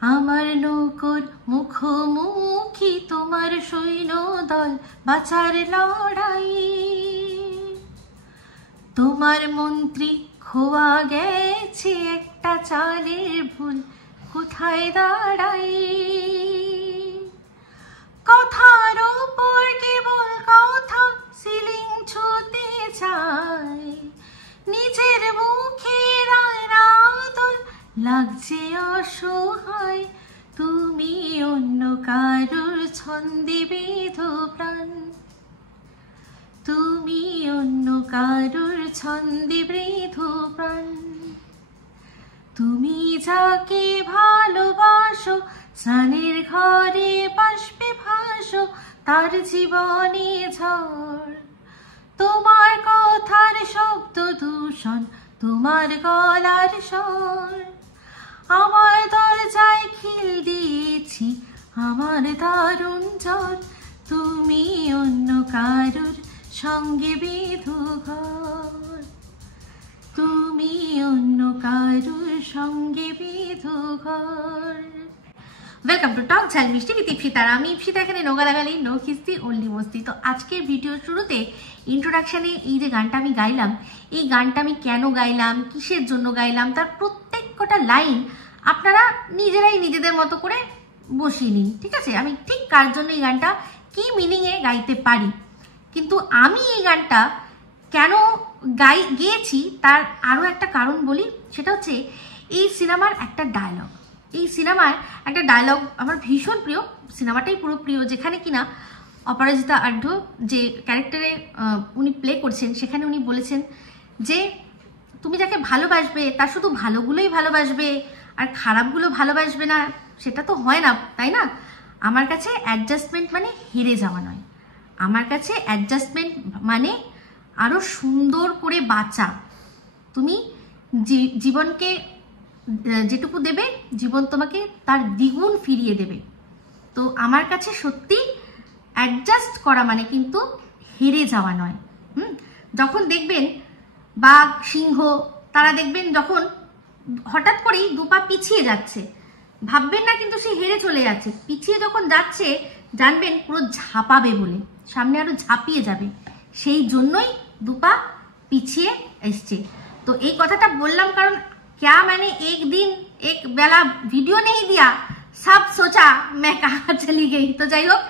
আমার নৌকোর মুখোমুখি তোমার সৈন্য দল, বাঁচার লড়াই। তোমার মন্ত্রী খোয়া গেছে একটা চালের ভুল, কোথায় দাঁড়াই। কথার উপর কেবল কথা, সিলিং ছুতে চায়, নিজের মুখের আদল লাগছে অসহায়। তুমি অন্য কারুর ছন্দে বেঁধো প্রাণ, তুমি অন্য কারুর ছন্দে বেঁধো প্রাণ। তুমি যাকে ভালোবাসো, স্নানের ঘরে বাষ্পে ভাসো, তার জীবনে ঝড়। তোমার কথার শব্দ দূষণ, তোমার গলার স্বর। আমার দরজায় খিল দিয়েছি, আমার দারুণ জ্বর। তুমি অন্য কারুর সঙ্গে বেঁধো ঘর, তুমি অন্য কারুর সঙ্গে বেঁধো ঘর। ওয়েলকাম টু টক ঝাল মিষ্টি উইথ ইপসিতা। আমি ইপসিতা, এখানে নো গালাগালি, নো খিস্তি, ওনলি মস্তি। তো আজকের ভিডিওর শুরুতে ইন্ট্রোডাকশানে এই যে গানটা আমি গাইলাম, এই গানটা আমি কেন গাইলাম, কিসের জন্য গাইলাম, তার প্রত্যেক কটা লাইন আপনারা নিজেরাই নিজেদের মতো করে বসিয়ে নিন, ঠিক আছে? আমি ঠিক কার জন্য এই গানটা কি মিনিংয়ে গাইতে পারি, কিন্তু আমি এই গানটা কেন গেয়েছি তার আরও একটা কারণ বলি। সেটা হচ্ছে এই সিনেমার একটা ডায়লগ। এই সিনেমার একটা ডায়লগ আমার ভীষণ প্রিয়, সিনেমাটাই পুরো প্রিয়, যেখানে কিনা অপরাজিতা আঢ্য যে ক্যারেক্টারে উনি প্লে করছেন, সেখানে উনি বলেছেন যে তুমি যাকে ভালোবাসবে তার শুধু ভালোগুলোই ভালোবাসবে আর খারাপগুলো ভালোবাসবে না, সেটা তো হয় না, তাই না? আমার কাছে অ্যাডজাস্টমেন্ট মানে হেরে যাওয়া নয়, আমার কাছে অ্যাডজাস্টমেন্ট মানে আরও সুন্দর করে বাঁচা। তুমি জীবনকে যেটুকু দেবে, জীবন তোমাকে তার দ্বিগুণ ফিরিয়ে দেবে। তো আমার কাছে সত্যি অ্যাডজাস্ট করা মানে কিন্তু হেরে যাওয়া নয়। যখন দেখবেন বাঘ, সিংহ, তারা দেখবেন যখন হঠাৎ করেই দুপা পিছিয়ে যাচ্ছে, ভাববেন না কিন্তু সে হেরে চলে যাচ্ছে। পিছিয়ে যখন যাচ্ছে জানবেন পুরো ঝাঁপাবে বলে, সামনে আরো ঝাঁপিয়ে যাবে, সেই জন্যই দুপা পিছিয়ে এসছে। তো এই কথাটা বললাম কারণ क्या मैंने एक दिन एक बेला वीडियो नहीं दिया, सब सोचा मैं कहाँ चली गई। तो যাই হোক,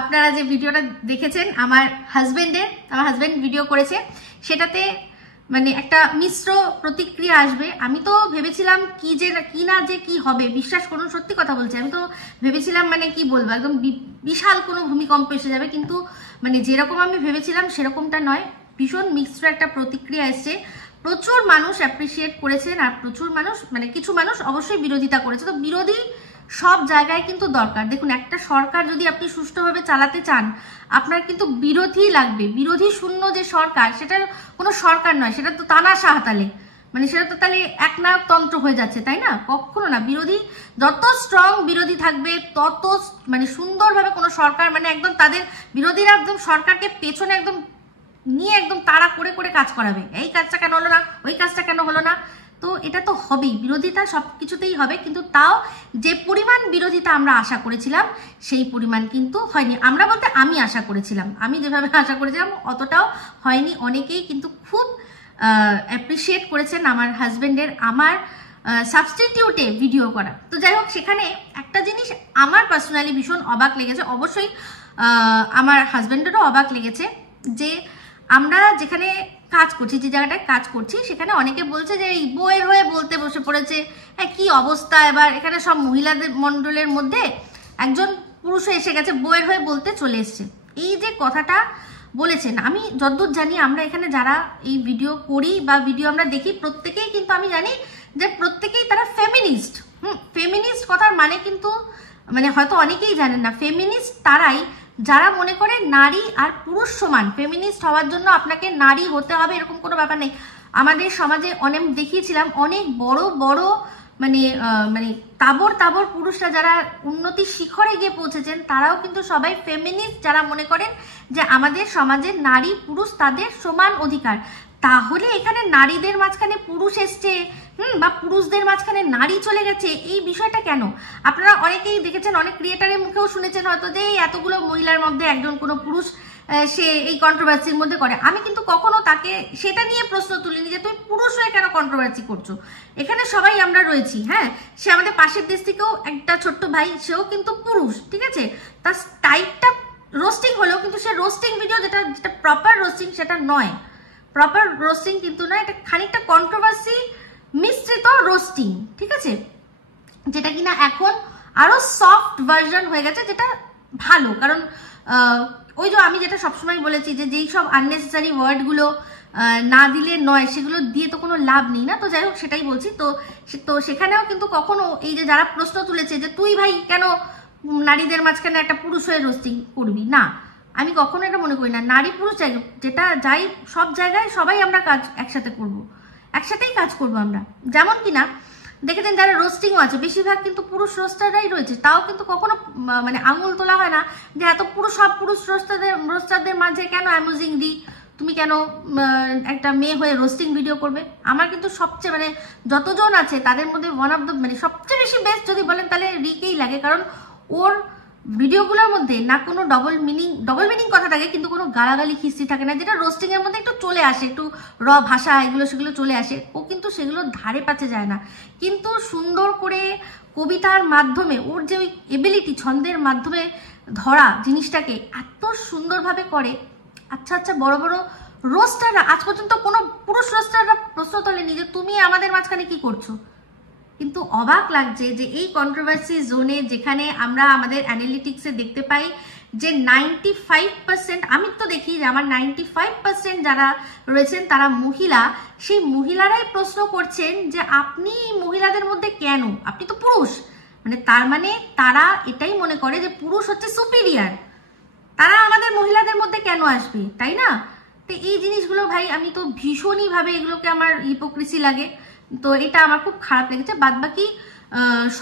আপনারা যে ভিডিওটা দেখেছেন আমার হাজবেন্ড ভিডিও করেছে, সেটাতে মানে একটা মিশ্র প্রতিক্রিয়া আসবে। আমি তো ভেবেছিলাম কি হবে, বিশ্বাস করুন সত্যি কথা বলছি, আমি তো ভেবেছিলাম মানে কি বলবো, একদম বিশাল কোনো ভূমিকম্প এসে যাবে, কিন্তু মানে যেরকম আমি ভেবেছিলাম সেরকমটা নয়। ভীষণ মিশ্র একটা প্রতিক্রিয়া এসছে। প্রচুর মানুষ অ্যাপ্রিসিয়েট করেছেন আর প্রচুর মানুষ মানে কিছু মানুষ অবশ্যই বিরোধিতা করেছে। তো বিরোধী সব জায়গায় কিন্তু দরকার। দেখুন, একটা সরকার যদি আপনি সুষ্ঠুভাবে চালাতে চান, আপনার কিন্তু বিরোধী লাগবে। বিরোধী শূন্য যে সরকার, সেটা কোনো সরকার নয়, সেটা তো তানাশা হাতালে, মানে সেটা তো তাহলে একনায়কতন্ত্র হয়ে যাচ্ছে, তাই না? কখনো না। বিরোধী যত স্ট্রং বিরোধী থাকবে, তত মানে সুন্দরভাবে কোনো সরকার, মানে একদম তাদের বিরোধীরা একদম সরকারকে পেছনে একদম নিয়ে একদম তাড়া করে করে কাজ করাবে, এই কাজটা কেন হলো না, ওই কাজটা কেন হলো না। তো এটা তো হবেই, বিরোধিতা সব কিছুতেই হবে, কিন্তু তাও যে পরিমাণ বিরোধিতা আমরা আশা করেছিলাম সেই পরিমাণ কিন্তু হয়নি। আমরা বলতে আমি আশা করেছিলাম, আমি যেভাবে আশা করেছিলাম অতটাও হয়নি। অনেকেই কিন্তু খুব অ্যাপ্রিসিয়েট করেছেন আমার হাজবেন্ডের আমার সাবস্টিটিউটে ভিডিও করা। তো যাই হোক, সেখানে একটা জিনিস আমার পার্সোনালি ভীষণ অবাক লেগেছে, অবশ্যই আমার হাজবেন্ডেরও অবাক লেগেছে, যে আমরা যেখানে কাজ করছি, যে জায়গাটায় কাজ করছি, সেখানে অনেকে বলছে যে এই বউয়ের হয়ে বলতে বসে পড়েছে। কি অবস্থা, এবার এখানে সব মহিলাদের মণ্ডলের মধ্যে একজন পুরুষও এসে গেছে, বউয়ের হয়ে বলতে চলে এসছে। এই যে কথাটা বলেছেন, আমি যতদূর জানি আমরা এখানে যারা এই ভিডিও করি বা ভিডিও আমরা দেখি, প্রত্যেকেই কিন্তু আমি জানি যে প্রত্যেকেই তারা ফেমিনিস্ট। ফেমিনিস্ট কথার মানে কিন্তু মানে হয়তো অনেকেই জানেন না। ফেমিনিস্ট তারাই যারা মনে করে নারী আর পুরুষ সমান। ফেমিনিস্ট হওয়ার জন্য আপনাকে নারী হতে হবে এরকম কোনো ব্যাপার নেই। আমাদের সমাজে অনেক দেখিয়েছিলাম, অনেক বড় বড় মানে মানে তাবর তাবর পুরুষরা যারা উন্নতির শিখরে গিয়ে পৌঁছেছেন, তারাও কিন্তু সবাই ফেমিনিস্ট, যারা মনে করেন যে আমাদের সমাজের নারী পুরুষ তাদের সমান অধিকার। তাহলে এখানে নারীদের মাঝখানে পুরুষ এসছে, বা পুরুষদের মাঝখানে নারী চলে গেছে, এই বিষয়টা কেন? আপনারা অনেকেই দেখেছেন, অনেক ক্রিয়েটারের মুখেও শুনেছেন হয়তো যে এতগুলো মহিলার মধ্যে একজন কোনো পুরুষ সে এই কন্ট্রোভার্সির মধ্যে করে। আমি কিন্তু কখনো তাকে সেটা নিয়ে প্রশ্ন তুলিনি যে তুমি পুরুষ হয়ে কেন কন্ট্রোভার্সি করছো। এখানে সবাই আমরা রয়েছি, হ্যাঁ, সে আমাদের পাশের দেশ থেকেও একটা ছোট্ট ভাই, সেও কিন্তু পুরুষ, ঠিক আছে, তার টাইপটা রোস্টিং হলেও কিন্তু সে রোস্টিং ভিডিও যেটা প্রপার রোস্টিং সেটা নয়, প্রপার রোস্টিং কিন্তু নয়, এটা খানিকটা কন্ট্রোভার্সি মিশ্রিত রোস্টিং, ঠিক আছে, যেটা কিনা এখন আরো সফট ভার্সন হয়ে গেছে, যেটা ভালো। কারণ ওই যে আমি যেটা সবসময় বলেছি যে যেই সব আননেসেসারি ওয়ার্ডগুলো না দিলে নয়, সেগুলো দিয়ে তো কোনো লাভ নেই না। তো যাই হোক, সেটাই বলছি। তো সেখানেও কিন্তু কখনো এই যে যারা প্রশ্ন তুলেছে যে তুই ভাই কেন নারীদের মাঝখানে একটা পুরুষ হয়ে রোস্টিং করবি, না, আমি কখনো এটা মনে করি না। নারী পুরুষ যেটা যাই সব জায়গায় সবাই আমরা কাজ একসাথে করব, একসাথেই কাজ করবো আমরা। যেমন কিনা দেখেছেন যারা রোস্টিংও আছে বেশিরভাগ কিন্তু পুরুষ রোস্টাররাই রয়েছে, তাও কিন্তু কখনো মানে আঙুল তোলা হয় না যে এত সব পুরুষ রোস্টারদের মাঝে কেন অ্যামুজিং দি, তুমি কেন একটা মেয়ে হয়ে রোস্টিং ভিডিও করবে। আমার কিন্তু সবচেয়ে মানে যতজন আছে তাদের মধ্যে ওয়ান অফ দ্য মানে সবচেয়ে বেশি বেস্ট যদি বলেন তাহলে রিকেই লাগে। কারণ ওর ভিডিওগুলোর মধ্যে না কোনো ডবল মিনিং কথা থাকে, কিন্তু কোনো গালাগালি খিস্তি থাকে না, যেটা রোস্টিং এর মধ্যে একটু চলে আসে, একটু র ভাষা সেগুলো চলে আসে। ও কিন্তু সেগুলো ধারে পাচ্ছে যায় না, কিন্তু সুন্দর করে কবিতার মাধ্যমে ওর যে ওই এবিলিটি ছন্দের মাধ্যমে ধরা জিনিসটাকে এত সুন্দরভাবে করে। আচ্ছা বড় বড় রোস্টাররা আজ পর্যন্ত কোনো পুরুষ রোস্টাররা প্রশ্ন তোলেনি যে তুমি আমাদের মাঝখানে কি করছো। কিন্তু অবাক লাগছে যে এই কন্ট্রোভার্সি জোনে যেখানে আমরা আমাদের অ্যানালিটিক্সে দেখতে পাই যে 95%, আমি তো দেখি যে আমার 95% যারা রয়েছেন তারা মহিলা, সেই মহিলারাই প্রশ্ন করছেন যে আপনি মহিলাদের মধ্যে কেন, আপনি তো পুরুষ, মানে তার মানে তারা এটাই মনে করে যে পুরুষ হচ্ছে সুপিরিয়ার, তারা আমাদের মহিলাদের মধ্যে কেন আসবে, তাই না? তো এই জিনিসগুলো ভাই আমি তো ভীষণই ভাবে এগুলোকে আমার হিপোক্রেসি লাগে। তো এটা আমার খুব খারাপ লেগেছে। বাদবাকি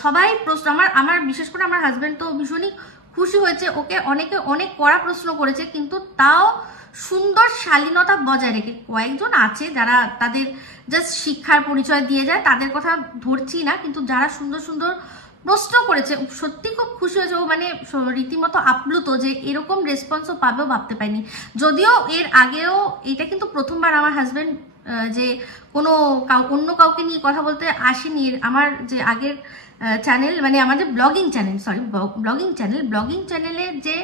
সবাই প্রশ্ন আমার বিশেষ করে আমার হাজবেন্ড তো ভীষণই খুশি হয়েছে, ওকে অনেকে অনেক কড়া প্রশ্ন করেছে, কিন্তু তাও সুন্দর শালীনতা বজায় রেখে। কয়েকজন আছে যারা তাদের জাস্ট শিক্ষার পরিচয় দিয়ে যায়, তাদের কথা ধরছি না, কিন্তু যারা সুন্দর সুন্দর প্রশ্ন করেছে সত্যি খুব খুশি হয়েছে। ও মানে রীতিমতো আপ্লুত যে এরকম রেসপন্সও পাবেও ভাবতে পারিনি। যদিও এর আগেও এটা কিন্তু প্রথমবার আমার হাজবেন্ড যে কোনো অন্য কাউকে নিয়ে কথা বলতে আসেনি। আমার যে আগের চ্যানেল মানে আমাদের ব্লগিং চ্যানেলের যে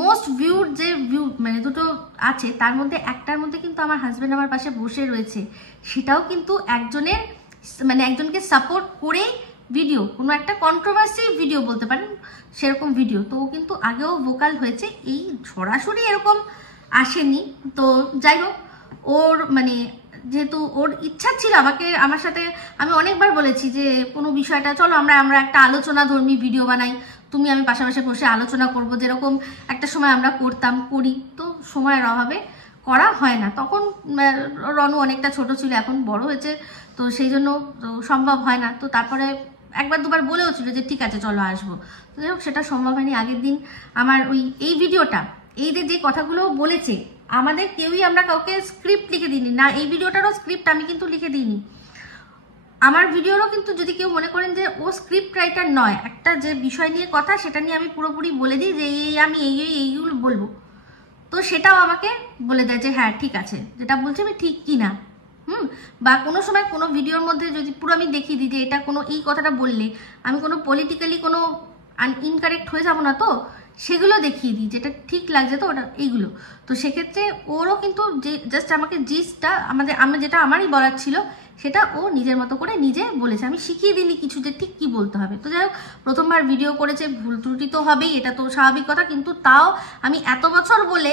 মোস্ট ভিউড যে মানে দুটো আছে, তার মধ্যে একটার মধ্যে কিন্তু আমার হাজবেন্ড আমার পাশে বসে রয়েছে, সেটাও কিন্তু একজনকে সাপোর্ট করেই ভিডিও, কোনো একটা কন্ট্রোভার্সি ভিডিও বলতে পারেন সেরকম ভিডিও। তো ও কিন্তু আগেও ভোকাল হয়েছে, এই সরাসরি এরকম আসেনি। তো যাই হোক, ওর মানে যেহেতু ওর ইচ্ছা ছিল আমার সাথে, আমি অনেকবার বলেছি যে কোনো বিষয়টা চলো আমরা একটা আলোচনা ধর্মী ভিডিও বানাই, তুমি আমি পাশাপাশি বসে আলোচনা করব, যেরকম একটা সময় আমরা করি। তো সময়ের অভাবে করা হয় না, তখন রনু অনেকটা ছোট ছিল, এখন বড় হয়েছে, তো সেই জন্য তো সম্ভব হয় না। তো তারপরে একবার দুবার বলেও ছিল যে ঠিক আছে চলো আসবো, তো যাই হোক সেটা সম্ভব হয়নি। আগের দিন আমার এই ভিডিওটা এই যে কথাগুলো বলেছে, আমাদের কেউই আমরা কাউকে স্ক্রিপ্ট লিখে দিইনি না, এই ভিডিওটারও স্ক্রিপ্ট আমি কিন্তু লিখে দিইনি। আমার ভিডিওরও কিন্তু যদি কেউ মনে করেন যে ও স্ক্রিপ্ট রাইটার নয়, একটা যে বিষয় নিয়ে কথা সেটা নিয়ে আমি পুরোপুরি বলে দিই যে আমি এইগুলো বলবো, তো সেটাও আমাকে বলে দেয় যে হ্যাঁ ঠিক আছে, যেটা বলছে আমি ঠিক কি না। বা কোনো সময় কোনো ভিডিওর মধ্যে যদি পুরো আমি দেখিয়ে দিই যে এটা কোনো এই কথাটা বললে আমি কোনো পলিটিক্যালি কোনো ইনকারেক্ট হয়ে যাবো না, তো সেগুলো দেখিয়ে দিই যেটা ঠিক লাগছে, তো ওটা এইগুলো। তো সেক্ষেত্রে ওরও কিন্তু যে জাস্ট আমাকে জিসটা যেটা আমারই বলার ছিল সেটা ও নিজের মতো করে নিজে বলেছে, আমি শিখিয়ে দিইনি কিছু যে ঠিক কি বলতে হবে। তো যাই হোক, প্রথমবার ভিডিও করেছে, ভুল ত্রুটি তো হবেই, এটা তো স্বাভাবিক কথা, কিন্তু তাও আমি এত বছর বলে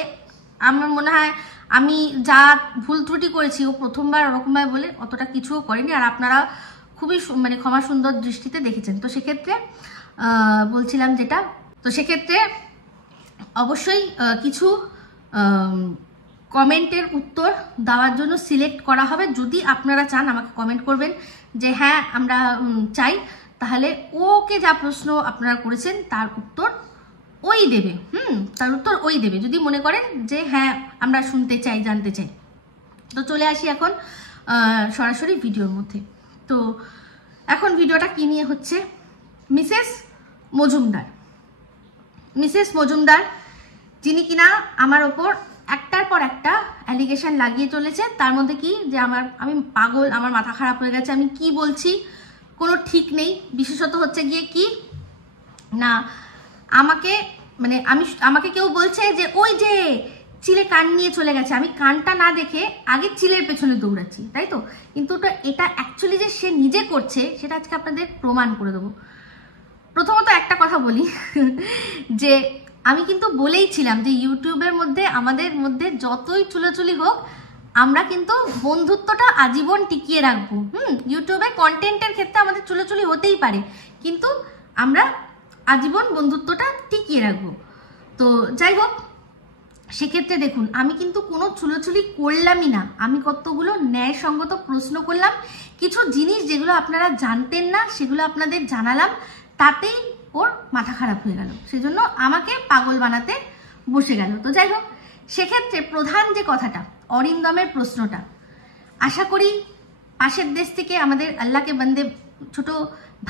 আমার মনে হয় আমি যা ভুল ত্রুটি করেছি ও প্রথমবার ওরকমভাবে বলে অতটা কিছুও করেনি, আর আপনারা খুবই মানে ক্ষমা সুন্দর দৃষ্টিতে দেখেছেন। তো সেক্ষেত্রে বলছিলাম যেটা, তো সেক্ষেত্রে অবশ্যই কিছু কমেন্টের উত্তর দেওয়ার জন্য সিলেক্ট করা হবে। যদি আপনারা চান আমাকে কমেন্ট করবেন যে হ্যাঁ আমরা চাই, তাহলে ওকে যা প্রশ্ন আপনারা করেছেন তার উত্তর ওই দেবে। যদি মনে করেন যে হ্যাঁ আমরা শুনতে চাই, জানতে চাই। তো চলে আসি এখন সরাসরি ভিডিওর মধ্যে। তো এখন ভিডিওটা কি নিয়ে হচ্ছে, মিসেস মজুমদার যিনি কিনা আমার ওপর একটার পর একটা অ্যালিগেশন লাগিয়ে চলেছে। তার মধ্যে কি যে আমি পাগল, আমার মাথা খারাপ হয়ে গেছে, আমি কি বলছি কোনো ঠিক নেই। বিশেষত হচ্ছে গিয়ে কি না, আমাকে কেউ বলছে যে ওই যে চিলে কান নিয়ে চলে গেছে, আমি কানটা না দেখে আগে চিলের পেছনে দৌড়াচ্ছি, তাই তো? কিন্তু এটা অ্যাকচুয়ালি যে সে নিজে করছে সেটা আজকে আপনাদের প্রমাণ করে দেবো। প্রথমত একটা কথা বলি যে আমি কিন্তু বলেইছিলাম যে ইউটিউবের মধ্যে আমাদের মধ্যে যতই চুলোচুলি হোক আমরা কিন্তু বন্ধুত্বটা আজীবন টিকিয়ে রাখবো। ইউটিউবে কন্টেন্টের ক্ষেত্রে আমাদের চুলোচুলি হতেই পারে, কিন্তু আমরা আজীবন বন্ধুত্বটা টিকিয়ে রাখবো। তো যাই হোক, সেক্ষেত্রে দেখুন আমি কিন্তু কোনো চুলোচুলি করলামই না, আমি কতগুলো ন্যায়সঙ্গত প্রশ্ন করলাম, কিছু জিনিস যেগুলো আপনারা জানতেন না সেগুলো আপনাদের জানালাম, তাতেই ওর মাথা খারাপ হয়ে গেল, সেজন্য আমাকে পাগল বানাতে বসে গেল। তো যাই হোক, সেক্ষেত্রে প্রধান যে কথাটা, অরিন্দমের প্রশ্নটা, আশা করি পাশের দেশ থেকে আমাদের আল্লাহকে বান্দে ছোট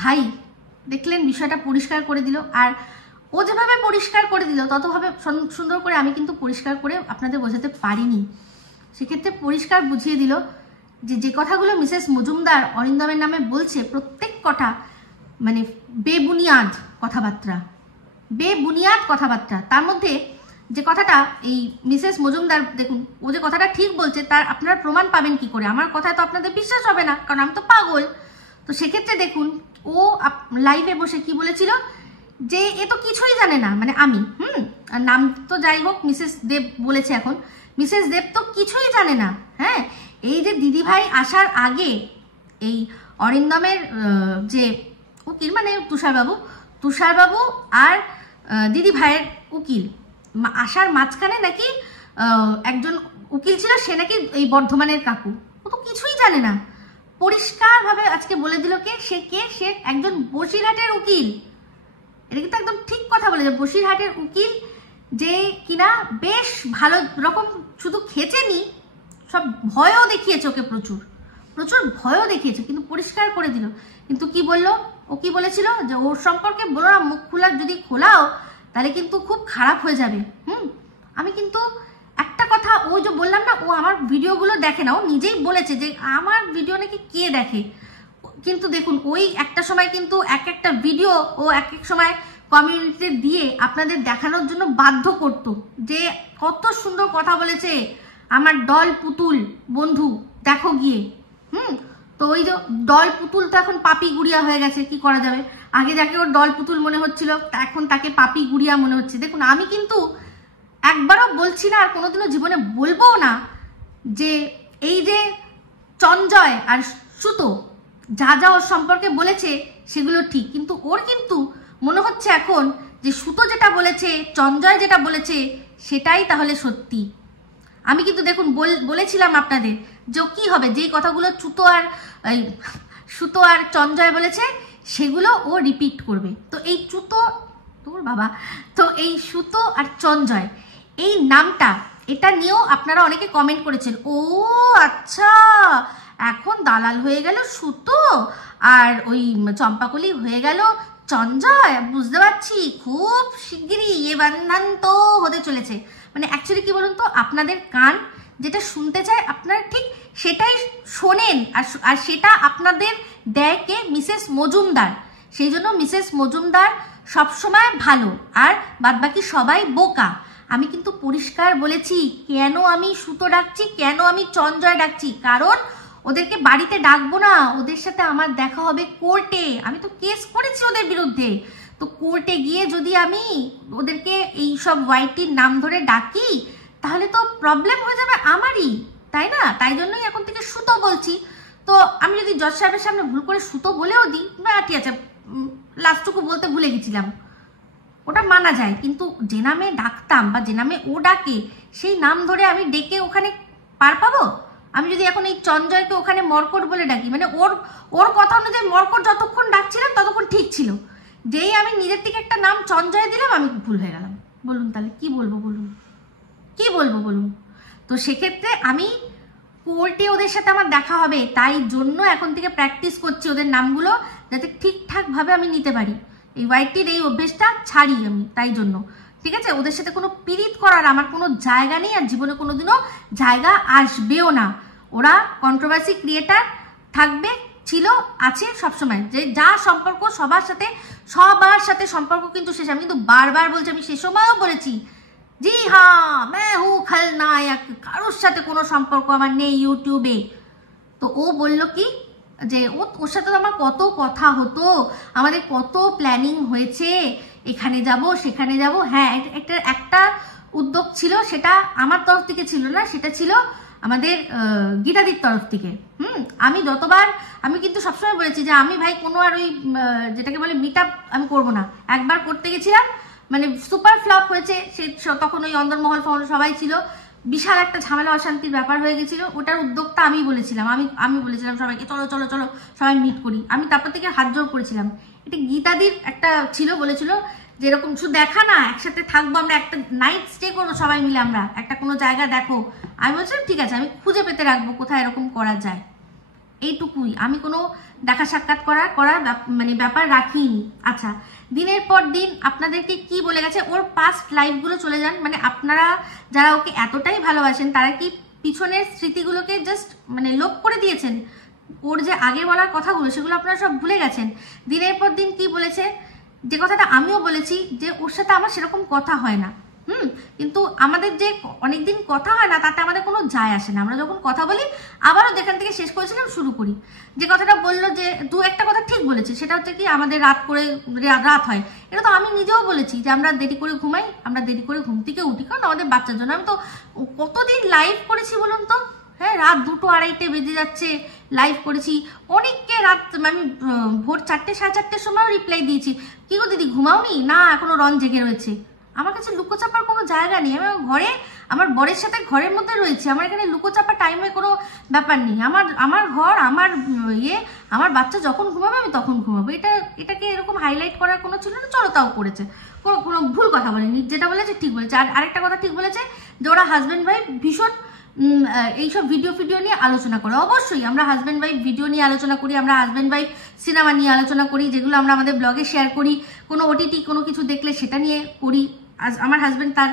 ভাই দেখলেন বিষয়টা পরিষ্কার করে দিল। আর ও যেভাবে পরিষ্কার করে দিল ততভাবে সুন্দর করে আমি কিন্তু পরিষ্কার করে আপনাদের বোঝাতে পারিনি। সেক্ষেত্রে পরিষ্কার বুঝিয়ে দিল যে কথাগুলো মিসেস মজুমদার অরিন্দমের নামে বলছে প্রত্যেক কথা মানে বেবুনিয়াদ কথাবার্তা। তার মধ্যে যে কথাটা এই মিসেস মজুমদার, দেখুন ও যে কথাটা ঠিক বলছে তার আপনারা প্রমাণ পাবেন কি করে? আমার কথায় তো আপনাদের বিশ্বাস হবে না, কারণ আমি তো পাগল। তো সেক্ষেত্রে দেখুন ও লাইভে বসে কি বলেছিল যে এ তো কিছুই জানে না, মানে আমি আর নাম তো যাই হোক মিসেস দেব বলেছে, এখন মিসেস দেব তো কিছুই জানে না। হ্যাঁ, এই যে দিদিভাই আসার আগে এই অরিন্দমের যে উকিল মানে তুষারবাবু আর দিদি ভাইয়ের উকিল আসার মাঝখানে নাকি একজন উকিল ছিল, সে নাকি এই বর্ধমানের কাকু, ও তো কিছুই জানে না। পরিষ্কারভাবে আজকে বলে দিল সে একজন বসিরহাটের উকিল। এটা কিন্তু একদম ঠিক কথা বলেছে, বসিরহাটের উকিল যে কিনা বেশ ভালো রকম শুধু খেচেনি, সব ভয়ও দেখিয়েছে ওকে, প্রচুর ভয়ও দেখিয়েছে, কিন্তু পরিষ্কার করে দিল। কিন্তু কি বললো, ও কি বলেছিল যে ওর সম্পর্কে বলো না, মুখ যদি খোলাও তাহলে কিন্তু খুব খারাপ হয়ে যাবে। আমি কিন্তু একটা কথা ওই যে বললাম না, ও আমার ভিডিওগুলো দেখে না, ও নিজেই বলেছে যে আমার ভিডিও নাকি কে দেখে। কিন্তু দেখুন ওই একটা সময় কিন্তু একটা ভিডিও ও এক সময় কমিউনিটিতে দিয়ে আপনাদের দেখানোর জন্য বাধ্য করতো যে কত সুন্দর কথা বলেছে আমার ডল পুতুল বন্ধু, দেখো গিয়ে। তো ওই যে ডল পুতুল তো এখন পাপি গুড়িয়া হয়ে গেছে, কি করা যাবে? আগে যাকে ওর ডল পুতুল মনে হচ্ছিল এখন তাকে পাপি গুড়িয়া মনে হচ্ছে। দেখুন আমি কিন্তু একবারও বলছি না, আর কোনোদিনও জীবনে বলবো না যে এই যে চঞ্জয় আর সুতো যা ওর সম্পর্কে বলেছে সেগুলো ঠিক, কিন্তু ওর কিন্তু মনে হচ্ছে এখন যে সুতো যেটা বলেছে, চঞ্জয় যেটা বলেছে সেটাই তাহলে সত্যি। আমি কিন্তু দেখুন বলেছিলাম আপনাদের যে কি হবে, যেই কথাগুলো সুতো আর চঞ্জয় বলেছে সেগুলো ও রিপিট করবে। তো এই এই সুতো আর চঞ্জয় এই নামটা, এটা নিয়েও আপনারা অনেকে কমেন্ট করেছেন, ও আচ্ছা এখন দালাল হয়ে গেল সুতো আর ওই চম্পাকলি হয়ে গেল চঞ্জয়, বুঝতে পারছি খুব শিগগিরই এ বান্ধান তো হতে চলেছে। মানে অ্যাকচুয়ালি কি বলুন তো, আপনাদের কান যেটা শুনতে চায় আপনারা ঠিক সেটাই শোনেন, আর সেটা আপনাদের দেয় কে? মিসেস মজুমদার। সেই জন্য মিসেস মজুমদার সবসময় ভালো আর বাদবাকি সবাই বোকা। আমি কিন্তু পরিষ্কার বলেছি কেন আমি সুতো ডাকছি, কেন আমি চঞ্জয় ডাকছি, কারণ ওদেরকে বাড়িতে ডাকবো না, ওদের সাথে আমার দেখা হবে কোর্টে। আমি তো কেস করেছি ওদের বিরুদ্ধে, তো কোর্টে গিয়ে যদি আমি ওদেরকে এই সব ওয়াইটির নাম ধরে ডাকি তাহলে তো প্রবলেম হয়ে যাবে আমারই, তাই না? তাই জন্যই এখন থেকে সুতো বলছি। তো আমি যদি জজ সাহেবের সামনে ভুল করে সুতো বলেও দিই, ঠিক আছে লাস্টটুকু বলতে ভুলে গেছিলাম, ওটা মানা যায়, কিন্তু যে নামে ডাকতাম বা যে নামে ও ডাকে সেই নাম ধরে আমি ডেকে ওখানে পার পাবো? আমি যদি এখন এই চঞ্জয়কে ওখানে মর্কট বলে ডাকি, মানে ওর কথা অনুযায়ী মর্কট যতক্ষণ ডাকছিলাম ততক্ষণ ঠিক ছিল, যেই আমি নিজের থেকে একটা নাম চঞ্জয় দিলাম আমি ভুল হয়ে গেলাম। বলুন তাহলে কি বলবো, বলুন কি বলবো বলুন। তো সেক্ষেত্রে আমি কোর্টে ওদের সাথে আমার দেখা হবে, তাই জন্য এখন থেকে প্র্যাকটিস করছি ওদের নামগুলো যাতে ঠিকঠাকভাবে আমি নিতে পারি। এই ওয়াইটির এই অভ্যেসটা ছাড়ি আমি, তাই জন্য। ঠিক আছে, ওদের সাথে কোনো পীড়িত করার আমার কোনো জায়গা নেই, আর জীবনে কোনোদিনও জায়গা আসবেও না। ওরা কন্ট্রোভার্সি ক্রিয়েটার থাকবে, ছিল, আছে সবসময়। যে যা সম্পর্ক সবার সাথে সম্পর্ক কিন্তু শেষ। আমি কিন্তু বারবার বলছি, আমি সে সময়ও বলেছি, জি হ্যাঁ मैं हूँ खलनायक, কারোর সাথে কোনো সম্পর্ক আমার নেই ইউটিউবে। তো ও বলল কি যে ওর সাথে তো আমার কত কথা হতো, আমাদের কত প্ল্যানিং হয়েছে, এখানে যাব সেখানে যাব। হ্যাঁ, একটা উদ্যোগ ছিল, সেটা আমার তরফ থেকে ছিল না, সেটা ছিল আমাদের গীতাদির তরফ থেকে। আমি যতবার, আমি কিন্তু সবসময় বলেছি যে আমি ভাই কোনো আর ওই যেটাকে বলে মিট আপ আমি করবো না। একবার করতে গেছিলাম, মানে সুপার ফ্লপ হয়েছে, সে তখন ওই অন্দরমহল সবাই ছিল, বিশাল একটা ঝামেলা অশান্তির ব্যাপার হয়ে গেছিল। ওটার উদ্যোগটা আমি বলেছিলাম, আমি বলেছিলাম সবাইকে চলো চলো চলো সবাই মিট করি। আমি তারপর থেকে হাত জোর করেছিলাম। এটা গীতাদির একটা ছিল, বলেছিল যে এরকম শুধু দেখা না, একসাথে থাকবো আমরা, একটা নাইট স্টে করবো সবাই মিলে, আমরা একটা কোনো জায়গা দেখো। আমি বলছিলাম ঠিক আছে, আমি খুঁজে পেতে রাখবো কোথায় এরকম করা যায়, এইটুকুই। আমি কোনো দেখা সাক্ষাৎ করার মানে ব্যাপার রাখিনি। আচ্ছা, দিনের পর দিন আপনাদেরকে কি বলে গেছে, ওর পাস্ট লাইফগুলো চলে যান, মানে আপনারা যারা ওকে এতটাই ভালোবাসেন তারা কি পিছনের স্মৃতিগুলোকে জাস্ট মানে লোপ করে দিয়েছেন? ওর যে আগে বলার কথাগুলো সেগুলো আপনারা সব ভুলে গেছেন। দিনের পর দিন কি বলেছে, যে কথাটা আমিও বলেছি যে ওর সাথে আমার সেরকম কথা হয় না, কিন্তু আমাদের যে অনেকদিন কথা হয় না তাতে আমাদের কোনো যায় আসে না। আমরা যখন কথা বলি আবারও যেখান থেকে শেষ করেছিলাম শুরু করি। যে কথাটা বললো যে দু একটা কথা ঠিক বলেছে, সেটা হচ্ছে কি আমাদের রাত হয়। এটা তো আমি নিজেও বলেছি যে আমরা দেরি করে ঘুমাই, আমরা দেরি করে ঘুম থেকে উঠি, কারণ আমাদের বাচ্চার জন্য। আমি তো কতদিন লাইভ করেছি বলুন তো, হ্যাঁ, রাত 2টো 2:30 বেজে যাচ্ছে লাইভ করেছি। অনেককে রাত আমি ভোর 4টে 4:30 সময়ও রিপ্লাই দিয়েছি, কি গো দিদি ঘুমাওনি? না, এখনো রন জেগে রয়েছে। আমার কাছে লুকোচাপার কোনো জায়গা নেই। আমি ঘরে আমার বরের সাথে ঘরের মধ্যে রয়েছি, আমার এখানে লুকোচাপার টাইমে কোনো ব্যাপার নেই। আমার ঘর, আমার আমার বাচ্চা যখন ঘুমাবে আমি তখন ঘুমাবো। এটাকে এরকম হাইলাইট করার কোনো ছিল না। চলো, তাও করেছে, কোনো ভুল কথা বলেনি, যেটা বলেছে ঠিক বলেছে। আর আরেকটা কথা ঠিক বলেছে যে ওরা হাজব্যান্ড ওয়াইফ ভীষণ এইসব ভিডিও নিয়ে আলোচনা করে। অবশ্যই আমরা হাজব্যান্ড ওয়াইফ ভিডিও নিয়ে আলোচনা করি, আমরা হাজব্যান্ড ওয়াইফ সিনেমা নিয়ে আলোচনা করি, যেগুলো আমরা আমাদের ব্লগে শেয়ার করি। কোনো ওটিটি কোনো কিছু দেখলে সেটা নিয়ে করি। আমার হাজব্যান্ড তার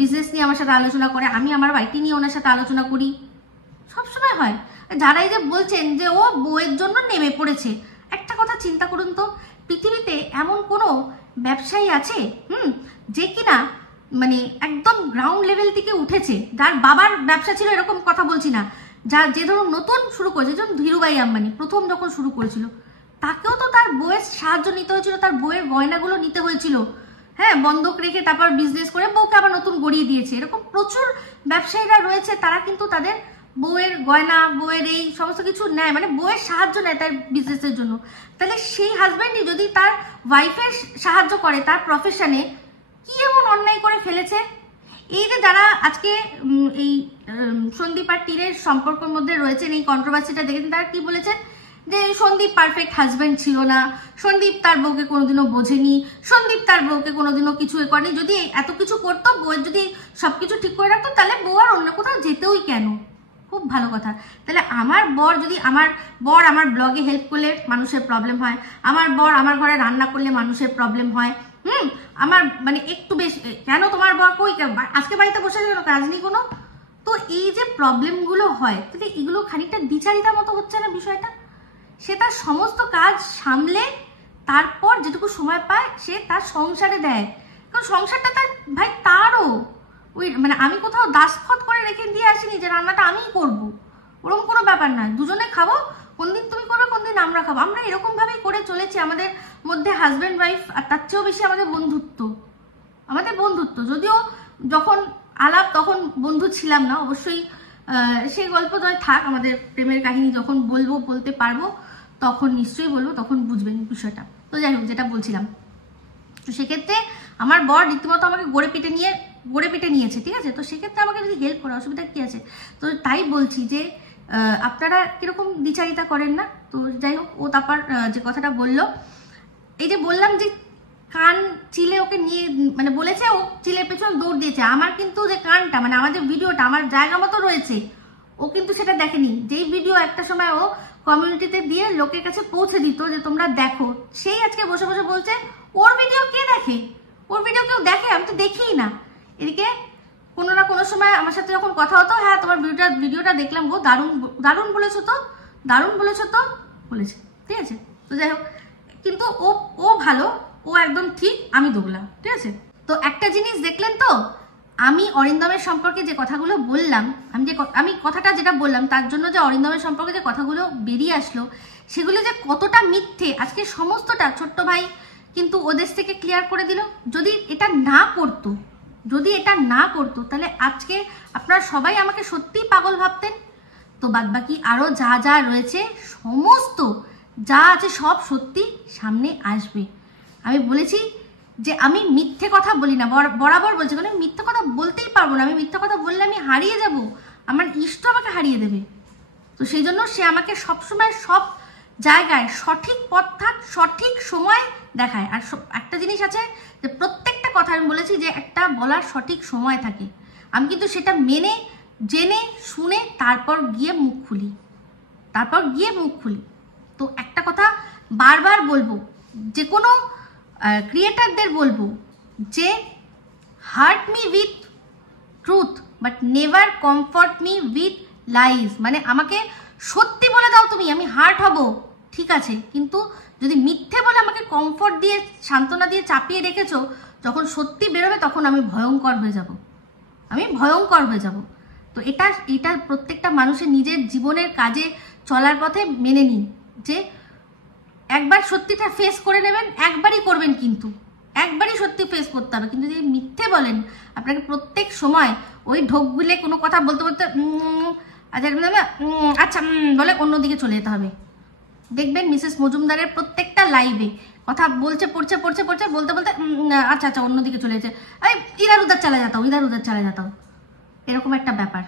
বিজনেস নিয়ে আমার সাথে আলোচনা করে, আমি আমার ওয়াইটি নিয়ে ওনার সাথে আলোচনা করি, সবসময় হয়। যারা এই যে বলছেন যে ও বউয়ের জন্য নেমে পড়েছে, একটা কথা চিন্তা করুন তো, পৃথিবীতে এমন কোনো ব্যবসায়ী আছে যে কিনা মানে একদম গ্রাউন্ড লেভেল থেকে উঠেছে, যার বাবার ব্যবসা ছিল, এরকম কথা বলছি না, যে ধরুন নতুন শুরু করেছে, যেমন ধীরুভাই আম্বানি প্রথম যখন শুরু করেছিল, তাকেও তো তার বউয়ের সাহায্য নিতে হয়েছিল, তার বউয়ের গয়নাগুলো নিতে হয়েছিল, হ্যাঁ, বন্ধক রেখে তারপর বিজনেস করে বউকে আবার নতুন গড়িয়ে দিয়েছে। এরকম প্রচুর ব্যবসায়ীরা রয়েছে, তারা কিন্তু তাদের বউয়ের গয়না, বউয়ের এই সমস্ত কিছু নেয়, মানে বউয়ের সাহায্য নেয় তার বিজনেসের জন্য। তাহলে সেই হাজব্যান্ডই যদি তার ওয়াইফের সাহায্য করে তার প্রফেশনে, কি এমন অন্যায় করে ফেলেছে? এই যে যারা আজকে এই সন্দীপ আর টিনের সম্পর্কের মধ্যে রয়েছেন, এই কন্ট্রোভার্সিটা দেখেছেন, তারা কি বলেছেন যে সন্দীপ পারফেক্ট হাজব্যান্ড ছিল না, সন্দীপ তার বউকে কোনোদিনও বোঝেনি, সন্দীপ তার বউকে কোনোদিনও কিছু করেনি। যদি এত কিছু করতো, বউয়ের যদি সবকিছু ঠিক করে রাখতো, তাহলে বউ আর অন্য কোথাও যেতেই কেন? খুব ভালো কথা। তাহলে আমার বর যদি আমার ব্লগে হেল্প করলে মানুষের প্রবলেম হয়, আমার বর আমার ঘরে রান্না করলে মানুষের প্রবলেম হয়, আমার মানে একটু বেশি কেন তোমার বর কই আজকে বাড়িতে বসে গেল, কাজ নেই কোনো? তো এই যে প্রবলেমগুলো হয়, তাহলে এগুলো খানিকটা দ্বিচারিতার মতো হচ্ছে না বিষয়টা? সে তার সমস্ত কাজ সামলে তারপর যেটুকু সময় পায় সে তার সংসারে দেয়, কারণ সংসারটা তার ভাই, তারও ওই মানে আমি কোথাও দাসখত করে রেখে দিয়ে আসিনি যে রান্নাটা আমিই করবো, ওরকম কোনো ব্যাপার নয়। দুজনে খাবো, কোনদিন তুমি করবে, কোনদিন আমরা খাবো, আমরা এরকম ভাবেই করে চলেছি। আমাদের মধ্যে হাজব্যান্ড ওয়াইফ, আর তার চেয়েও বেশি আমাদের বন্ধুত্ব। যদিও যখন আলাপ তখন বন্ধু ছিলাম না, অবশ্যই সেই গল্প নয় থাক, আমাদের প্রেমের কাহিনী যখন বলতে পারবো তখন নিশ্চয়ই বলবো, তখন বুঝবেন বিষয়টা। তো যাই হোক, যেটা বলছিলাম, তো সেক্ষেত্রে আমার বর রীতিমতো আমাকে গড়ে পিটে নিয়েছে, ঠিক আছে? তো সেক্ষেত্রে আমাকে যদি হেল্প করে অসুবিধা কি আছে? তো তাই বলছি যে আপনারা কিরকম দ্বিচারিতা করেন না। তো যাই হোক, ও তারপর যে কথাটা বললো, এই যে বললাম যে কান চিলে ওকে নিয়ে মানে বলেছে, ও চিলের পেছনে দৌড় দিয়েছে। আমার কিন্তু যে কানটা মানে আমার যে ভিডিওটা আমার জায়গা মতো রয়েছে, ও ও কিন্তু সেটা দেখেনি। যেই ভিডিও একটা সময় ও কমিউনিটিতে দিয়ে লোকের কাছে পৌঁছে দিত যে তোমরা দেখো, সেই আজকে বসে বসে বলছে ওর ভিডিও কে দেখে, ওর ভিডিও কেউ দেখে? আমি তো দেখিই না। এদিকে কোনো না কোনো সময় আমার সাথে যখন কথা হতো, হ্যাঁ তোমার ভিডিওটা দেখলাম গো, দারুণ দারুণ বলেছো তো, দারুণ বলেছো তো বলেছে, ঠিক আছে। তো যাই হোক, কিন্তু ও ভালো, ও একদম ঠিক, আমি দোগলা, ঠিক আছে। তো একটা জিনিস দেখলেন তো, আমি অরিন্দমের সম্পর্কে যে কথাগুলো বললাম, আমি কথাটা যেটা বললাম তার জন্য যে অরিন্দমের সম্পর্কে যে কথাগুলো বেরিয়ে আসলো, সেগুলো যে কতটা মিথ্যে আজকে সমস্তটা ছোট্ট ভাই কিন্তু ওদের থেকে ক্লিয়ার করে দিল। যদি এটা না করতো তাহলে আজকে আপনারা সবাই আমাকে সত্যিই পাগল ভাবতেন। তো বাদবাকি আরো যা যা রয়েছে, সমস্ত যা আছে সব সত্যি সামনে আসবে। আমি বলেছি যে আমি মিথ্যে কথা বলি না, বরাবর বলছি, কারণ আমি মিথ্যে কথা বলতেই পারবো না। আমি মিথ্যে কথা বললে আমি হারিয়ে যাব, আমার ইষ্ট আমাকে হারিয়ে দেবে। তো সেই জন্য সে আমাকে সবসময় সব জায়গায় সঠিক পথটা সঠিক সময় দেখায়। আর একটা জিনিস আছে যে প্রত্যেকটা কথা আমি বলেছি যে একটা বলার সঠিক সময় থাকে, আমি কিন্তু সেটা মেনে জেনে শুনে তারপর গিয়ে মুখ খুলি। তো একটা কথা বারবার বলবো, যে কোনো ক্রিয়েটারদের বলবো যে hurt me with truth but never comfort me with lies. মানে আমাকে সত্যি বলে দাও তুমি, আমি হার্ট হব, ঠিক আছে, কিন্তু যদি মিথ্যে বলে আমাকে কমফর্ট দিয়ে সান্ত্বনা দিয়ে চাপিয়ে রেখেছো, যখন সত্যি বেরোবে তখন আমি ভয়ঙ্কর হয়ে যাব। তো এটা প্রত্যেকটা মানুষের নিজের জীবনের কাজে চলার পথে মেনে নিন, যে একবার সত্যিটা ফেস করে নেবেন, একবারই করবেন, কিন্তু একবারই সত্যি ফেস করতে হবে। কিন্তু যদি মিথ্যে বলেন, আপনাকে প্রত্যেক সময় ওই ঢোক গুলে কোনো কথা বলতে বলতে আচ্ছা বলে অন্যদিকে চলে যেতে হবে। দেখবেন মিসেস মজুমদারের প্রত্যেকটা লাইভে কথা বলছে, পড়ছে বলতে বলতে আচ্ছা অন্যদিকে চলে যেতে, ইধার উধার চালা যেতাও, এরকম একটা ব্যাপার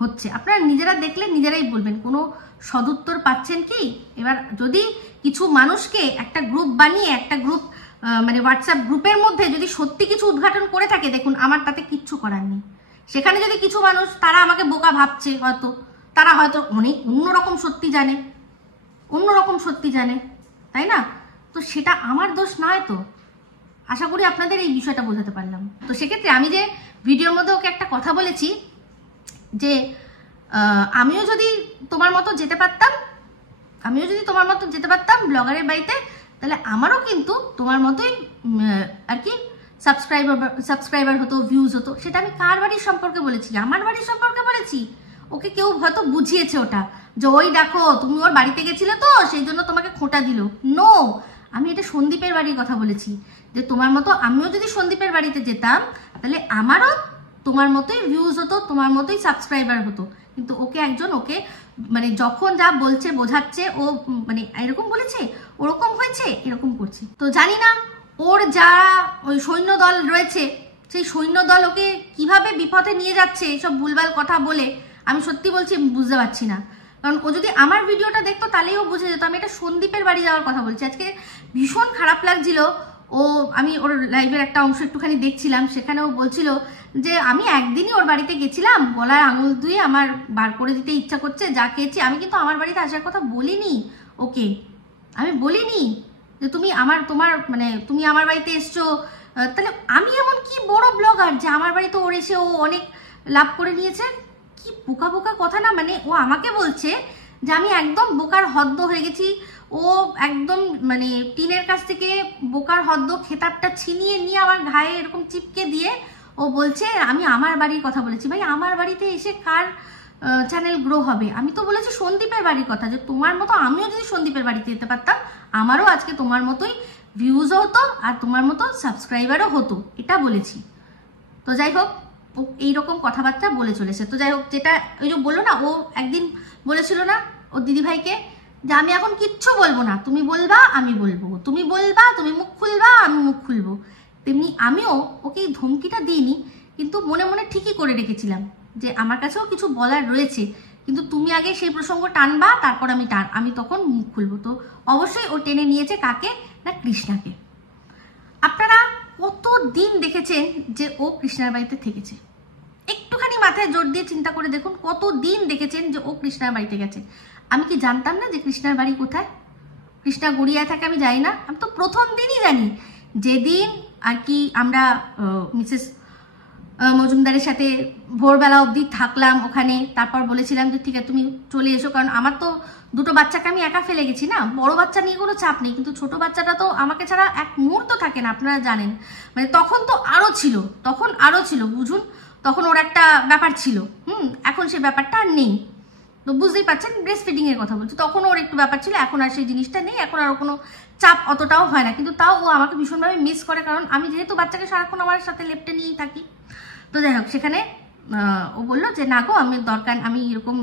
হচ্ছে। আপনারা নিজেরা দেখলে নিজেরাই বলবেন কোনো সদুত্তর পাচ্ছেন কি। এবার যদি কিছু মানুষকে একটা গ্রুপ বানিয়ে, একটা গ্রুপ মানে হোয়াটসঅ্যাপ গ্রুপের মধ্যে যদি সত্যি কিছু উদ্ঘাটন করে থাকে, দেখুন আমার তাতে কিচ্ছু করার নেই। সেখানে যদি কিছু মানুষ তারা আমাকে বোকা ভাবছে, তারা হয়তো অনেক অন্যরকম সত্যি জানে, তাই না? তো সেটা আমার দোষ নয়। তো আশা করি আপনাদের এই বিষয়টা বোঝাতে পারলাম। তো সেক্ষেত্রে আমি যে ভিডিওর মধ্যে ওকে একটা কথা বলেছি যে আমিও যদি তোমার মতো যেতে পারতাম ব্লগারের বাড়িতে, তাহলে আমারও কিন্তু তোমার মতোই আর কি সাবস্ক্রাইবার হতো, ভিউজ হতো। সেটা আমি কার বাড়ির সম্পর্কে বলেছি? আমার বাড়ির সম্পর্কে বলেছি। ওকে কেউ হয়তো বুঝিয়েছে ওটা, যে ওই দেখো তুমি ওর বাড়িতে গেছিলে তো সেই জন্য তোমাকে খোঁটা দিল। নো, আমি এটা সন্দীপের বাড়ির কথা বলেছি, যে তোমার মতো আমিও যদি সন্দীপের বাড়িতে যেতাম তাহলে আমারও তোমার মতোই ভিউজ হতো, তোমার মতোই সাবস্ক্রাইবার হতো। কিন্তু ওকে মানে যখন যা বলছে বোঝাচ্ছে, ও মানে এরকম বলেছে, ওরকম হয়েছে, এরকম করছে। তো জানি না ওর যা ওই সৈন্যদল রয়েছে, সেই সৈন্যদল ওকে কিভাবে বিপথে নিয়ে যাচ্ছে এইসব ভুলভাল কথা বলে। আমি সত্যি বলছি বুঝতে পারছি না, কারণ ও যদি আমার ভিডিওটা দেখতো তাহলেই ও বুঝে যেত আমি এটা সন্দীপের বাড়ি যাওয়ার কথা বলছি। আজকে ভীষণ খারাপ লাগছিল, আমি ওর লাইভের একটা অংশ একটুখানি দেখছিলাম, সেখানে ও বলছিল যে আমি একদিনই ওর বাড়িতে গেছিলাম, গলায় আঙুল ধুয়ে আমার বার করে দিতে ইচ্ছা করছে, যা খেয়েছি। আমি কিন্তু আমার বাড়িতে আসার কথা বলিনি ওকে, আমি বলিনি যে তুমি আমার বাড়িতে এসছো। তাহলে আমি এমন কি বড় ব্লগার যে আমার বাড়িতে ওর এসে ও অনেক লাভ করে নিয়েছে? কি বোকা কথা না। মানে ও আমাকে বলছে যে আমি একদম বোকার হদ্দ হয়ে গেছি। ও একদম মানে টিনের কাছ থেকে বোকার হদ্দ খেতাবটা ছিনিয়ে নিয়ে আমার ঘায়ে এরকম চিপকে দিয়ে ও বলছে আমি আমার বাড়ির কথা বলেছি। ভাই আমার বাড়িতে এসে কার চ্যানেল গ্রো হবে? আমি তো বলেছি সন্দীপের বাড়ির কথা, যে তোমার মতো আমিও যদি সন্দীপের বাড়িতে যেতে পারতাম, আমারও আজকে তোমার মতোই ভিউজও হতো আর তোমার মতো সাবস্ক্রাইবারও হতো, এটা বলেছি। তো যাই হোক, ও এইরকম কথাবার্তা বলে চলেছে। তো যাই হোক, যেটা ওই যে বললো না, ও একদিন বলেছিল না ওর দিদিভাইকে যে আমি এখন কিচ্ছু বলবো না, তুমি বলবা আমি বলবো, তুমি বলবা তুমি মুখ খুলবা আমি মুখ খুলবো। তেমনি আমিও ওকে এই ধমকিটা দিইনি, কিন্তু মনে মনে ঠিকই করে রেখেছিলাম যে আমার কাছেও কিছু বলার রয়েছে, কিন্তু তুমি আগে সেই প্রসঙ্গ টানবা, তারপর আমি তখন মুখ খুলবো। তো অবশ্যই ও টেনে নিয়েছে কাকে না, কৃষ্ণাকে। আপনারা কত দিন দেখেছেন যে ও কৃষ্ণার বাড়িতে থেকেছে, একটুখানি মাথায় জোর দিয়ে চিন্তা করে দেখুন, কত দিন দেখেছেন যে ও কৃষ্ণার বাড়িতে গেছে। আমি কি জানতাম না যে কৃষ্ণার বাড়ি কোথায়? কৃষ্ণা গড়িয়ায় থাকে আমি জানি না? আমি তো প্রথম দিনই জানি, যেদিন আর কি আমরা মিসেস মজুমদারের সাথে ভোরবেলা অবধি থাকলাম ওখানে। তারপর বলেছিলাম যে ঠিক আছে তুমি চলে এসো, কারণ আমার তো দুটো বাচ্চাকে আমি একা ফেলে গেছি না। বড় বাচ্চা নিয়ে কোনো চাপ নেই, কিন্তু ছোট বাচ্চাটা তো আমাকে ছাড়া এক মুহূর্ত থাকে না, আপনারা জানেন। মানে তখন তো আরও ছিল বুঝুন, তখন ওর একটা ব্যাপার ছিল। এখন সেই ব্যাপারটা আর নেই। তো বুঝতেই পারছেন, ব্রেস্ট ফিডিং এর কথা বলছি, তখন ওর একটু ব্যাপার ছিল, এখন আর সেই জিনিসটা নেই, এখন আর কোনো চাপ অতটাও হয় না। কিন্তু তাও ও আমাকে ভীষণভাবে মিস করে, কারণ আমি যেহেতু বাচ্চাকে সারাক্ষণ আমার সাথে লেপটে নিয়েই থাকি। তো যাই হোক, সেখানে ও বললো যে না গো, আমি দরকার, আমি এরকম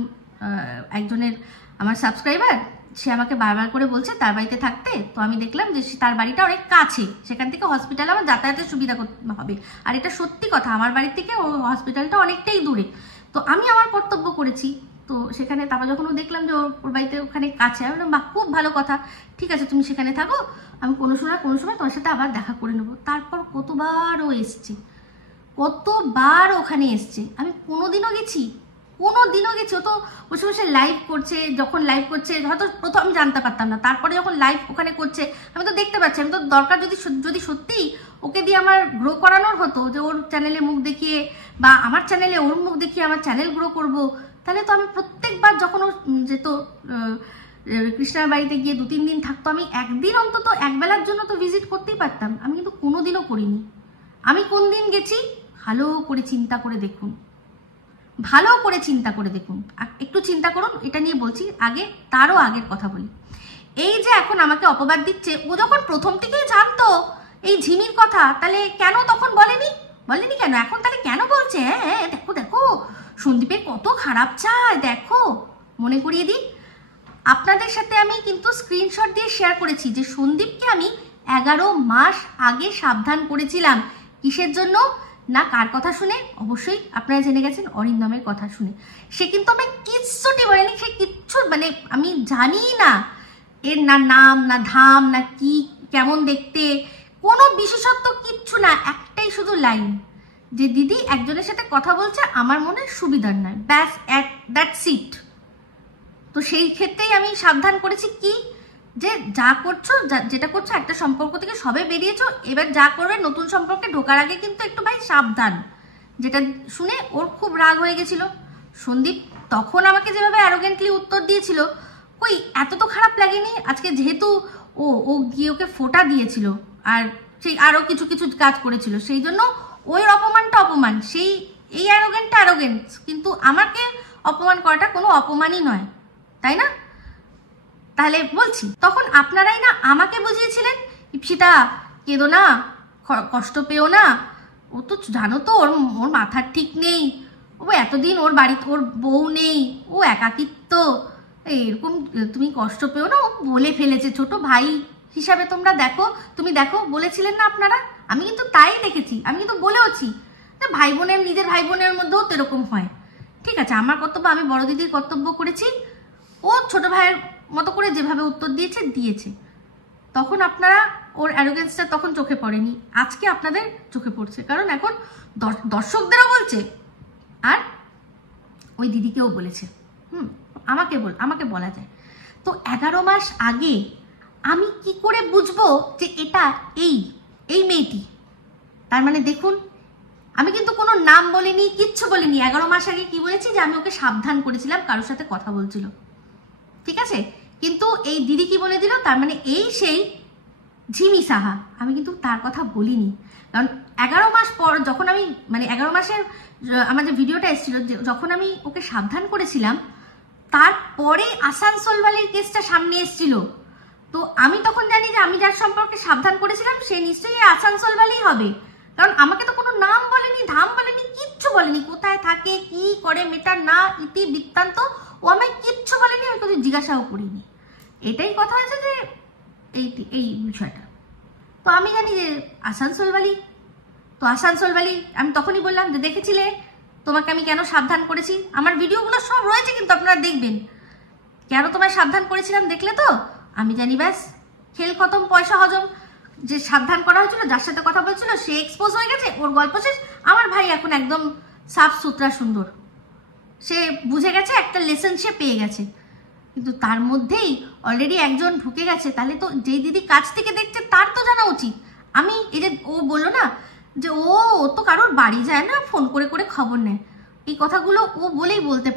একজনের আমার সাবস্ক্রাইবার, সে আমাকে বারবার করে বলছে তার বাড়িতে থাকতে। তো আমি দেখলাম যে তার বাড়িটা অনেক কাছে, সেখান থেকে হসপিটালে আমার যাতায়াতের সুবিধা হবে। আর এটা সত্যি কথা, আমার বাড়ি থেকে ও হসপিটালটা অনেকটাই দূরে। তো আমি আমার কর্তব্য করেছি। তো সেখানে তারপর যখন ও দেখলাম যে ওর বাড়িতে ওখানে কাছে, আমি বললাম বাহ, খুব ভালো কথা, ঠিক আছে তুমি সেখানে থাকো, আমি কোনো সময় তোমার সাথে আবার দেখা করে নেবো। তারপর কতবার ও এসছে, কতবার ওখানে এসছে, আমি কোনোদিনও গেছি। ও তো বসে বসে লাইভ করছে, যখন লাইভ করছে হয়তো প্রথম আমি জানতে পারতাম না, তারপরে যখন লাইভ ওখানে করছে আমি তো দেখতে পাচ্ছি। আমি তো দরকার যদি সত্যি ওকে দিয়ে আমার গ্রো করানোর হতো, যে ওর চ্যানেলে মুখ দেখিয়ে বা আমার চ্যানেলে ওর মুখ দেখিয়ে আমার চ্যানেল গ্রো করব, তাহলে তো আমি প্রত্যেকবার যখন ও যেত কৃষ্ণার বাড়িতে গিয়ে 2-3 দিন থাকতো, আমি একদিন অন্তত একবেলার জন্য তো ভিজিট করতেই পারতাম। আমি কিন্তু কোনোদিনও করিনি। আমি কোন দিন গেছি ভালো করে চিন্তা করে দেখুন, একটু চিন্তা করুন। এটা নিয়ে বলছি আগে, তারও আগের কথা বলি। এই যে এখন আমাকে অপবাদ দিচ্ছে, ও যখন প্রথম থেকেই জানতো এই ঝিমির কথা, তাহলে কেন তখন বলেনি কেন? এখন তাহলে কেন বলছে? হ্যাঁ দেখো সন্দীপের কত খারাপ চায়, দেখো। মনে করিয়ে দিই, আপনাদের সাথে আমি কিন্তু স্ক্রিনশট দিয়ে শেয়ার করেছি যে সন্দীপকে আমি 11 মাস আগে সাবধান করেছিলাম। কিসের জন্য? না কার কথা শুনে? অবশ্যই আপনারা জেনে গেছেন, অরিন্দমের কথা শুনে। সে কিন্তু আমায় কিচ্ছুটি বলেনি, সে কিচ্ছু মানে আমি জানি না এর না নাম না ধাম না কি কেমন দেখতে, কোনো বিশেষত্ব কিচ্ছু না, একটাই শুধু লাইন যে দিদি একজনের সাথে কথা বলছে আমার মনে সুবিধার নয়, ব্যাস দ্যাটস ইট। তো সেই ক্ষেত্রেই আমি সাবধান করেছি কি, যে যা করছো যেটা করছো একটা সম্পর্ক থেকে সবে বেরিয়েছো, এবার যা করবে নতুন সম্পর্কে ঢোকার আগে কিন্তু একটু ভাই সাবধান। যেটা শুনে ওর খুব রাগ হয়ে গেছিল। সন্দীপ তখন আমাকে যেভাবে অ্যারোগেন্টলি উত্তর দিয়েছিল, কই এত তো খারাপ লাগেনি। আজকে যেহেতু ও গিয়ে ওকে ফোঁটা দিয়েছিল আর সেই আরো কিছু কাজ করেছিল, সেই জন্য ওই অপমানটা অপমান, সেই এই অ্যারোগেন্ট, কিন্তু আমাকে অপমান করাটা কোনো অপমানই নয়, তাই না? তাহলে বলছি, তখন আপনারাই না আমাকে বুঝিয়েছিলেন, ইপসিতা কেঁদো না, কষ্ট পেও না, ও তো জানো তো ওর মাথার ঠিক নেই, ও এতদিন ওর বাড়িতে ওর বউ নেই, ও একাকিত্ব, এরকম তুমি কষ্ট পেও না, ও বলে ফেলেছে, ছোট ভাই হিসাবে তুমি দেখো বলেছিলেন না আপনারা? আমি কিন্তু তাই দেখেছি, আমি কিন্তু বলেওছি ভাই বোনের, নিজের ভাই বোনের মধ্যেও তো এরকম হয়। ঠিক আছে, আমার কর্তব্য, আমি বড় দিদির কর্তব্য করেছি, ও ছোট ভাইয়ের মতো করে যেভাবে উত্তর দিয়েছে। তখন আপনারা ওর অ্যারোগেন্সটা তখন চোখে পড়েনি, আজকে আপনাদের চোখে পড়ছে, কারণ এখন দর্শকদেরও বলছে আর ওই দিদিকেও বলেছে। আমাকে বলা যায়। তো 11 মাস আগে আমি কি করে বুঝবো যে এটা এই মেয়েটি? তার মানে দেখুন, আমি কিন্তু কোনো নাম বলিনি, কিচ্ছু বলিনি। 11 মাস আগে কি বলেছি? যে আমি ওকে সাবধান করেছিলাম কারোর সাথে কথা বলছিল, ঠিক আছে? কিন্তু এই দিদি কি বলে দিল, তার মানে সেই ঝিমি সাহা। আমি কিন্তু তার কথা বলিনি, কারণ 11 মাস পর যখন আমি 11 মাসের আমার যে ভিডিওটা এসেছিল, যখন আমি ওকে সাবধান করেছিলাম, তারপরে আসানসোলওয়ালির কেসটা সামনে এসেছিল। তো আমি তখন জানি যে আমি যার সম্পর্কে সাবধান করেছিলাম সে নিশ্চয়ই আসানসোলওয়ালি হবে, কারণ আমাকে তো কোনো নাম বলেনি, ধাম বলেনি, কিচ্ছু বলেনি, কোথায় থাকে, কি করে মেটার না ইতি বৃত্তান্ত ও আমায় কিচ্ছু বলেনি, আমি কিছু জিজ্ঞাসাও করিনি। এটাই কথা হয়েছে যে এই বিষয়টা। তো আমি জানি যে আসানসোলওয়ালি, তো আসানসোলওয়ালি আমি তখনই বললাম যে দেখেছিলে তোমাকে আমি কেন সাবধান করেছি, আমার ভিডিওগুলো সব রয়েছে কিন্তু আপনারা দেখবেন, কেন তোমায় সাবধান করেছিলাম দেখলে তো? আমি জানি ব্যাস খেল খতম, পয়সা হজম। যে সাবধান করা হয়েছিল, যার সাথে কথা বলছিল সে এক্সপোজ হয়ে গেছে, ওর গল্প শেষ। আমার ভাই এখন একদম সাফ সুতরা সুন্দর, সে বুঝে গেছে, একটা লেসন সে পেয়ে গেছে। কিন্তু তার মধ্যেই অলরেডি একজন ঢুকে গেছে, তাহলে তো যেই দিদি কাছ থেকে দেখছে তার তো জানা উচিত। আমি এই যে ও বললো না যে ও তো কারোর বাড়ি যায় না, ফোন করে করে খবর নেয়, এই কথাগুলো ও বলেই বলতে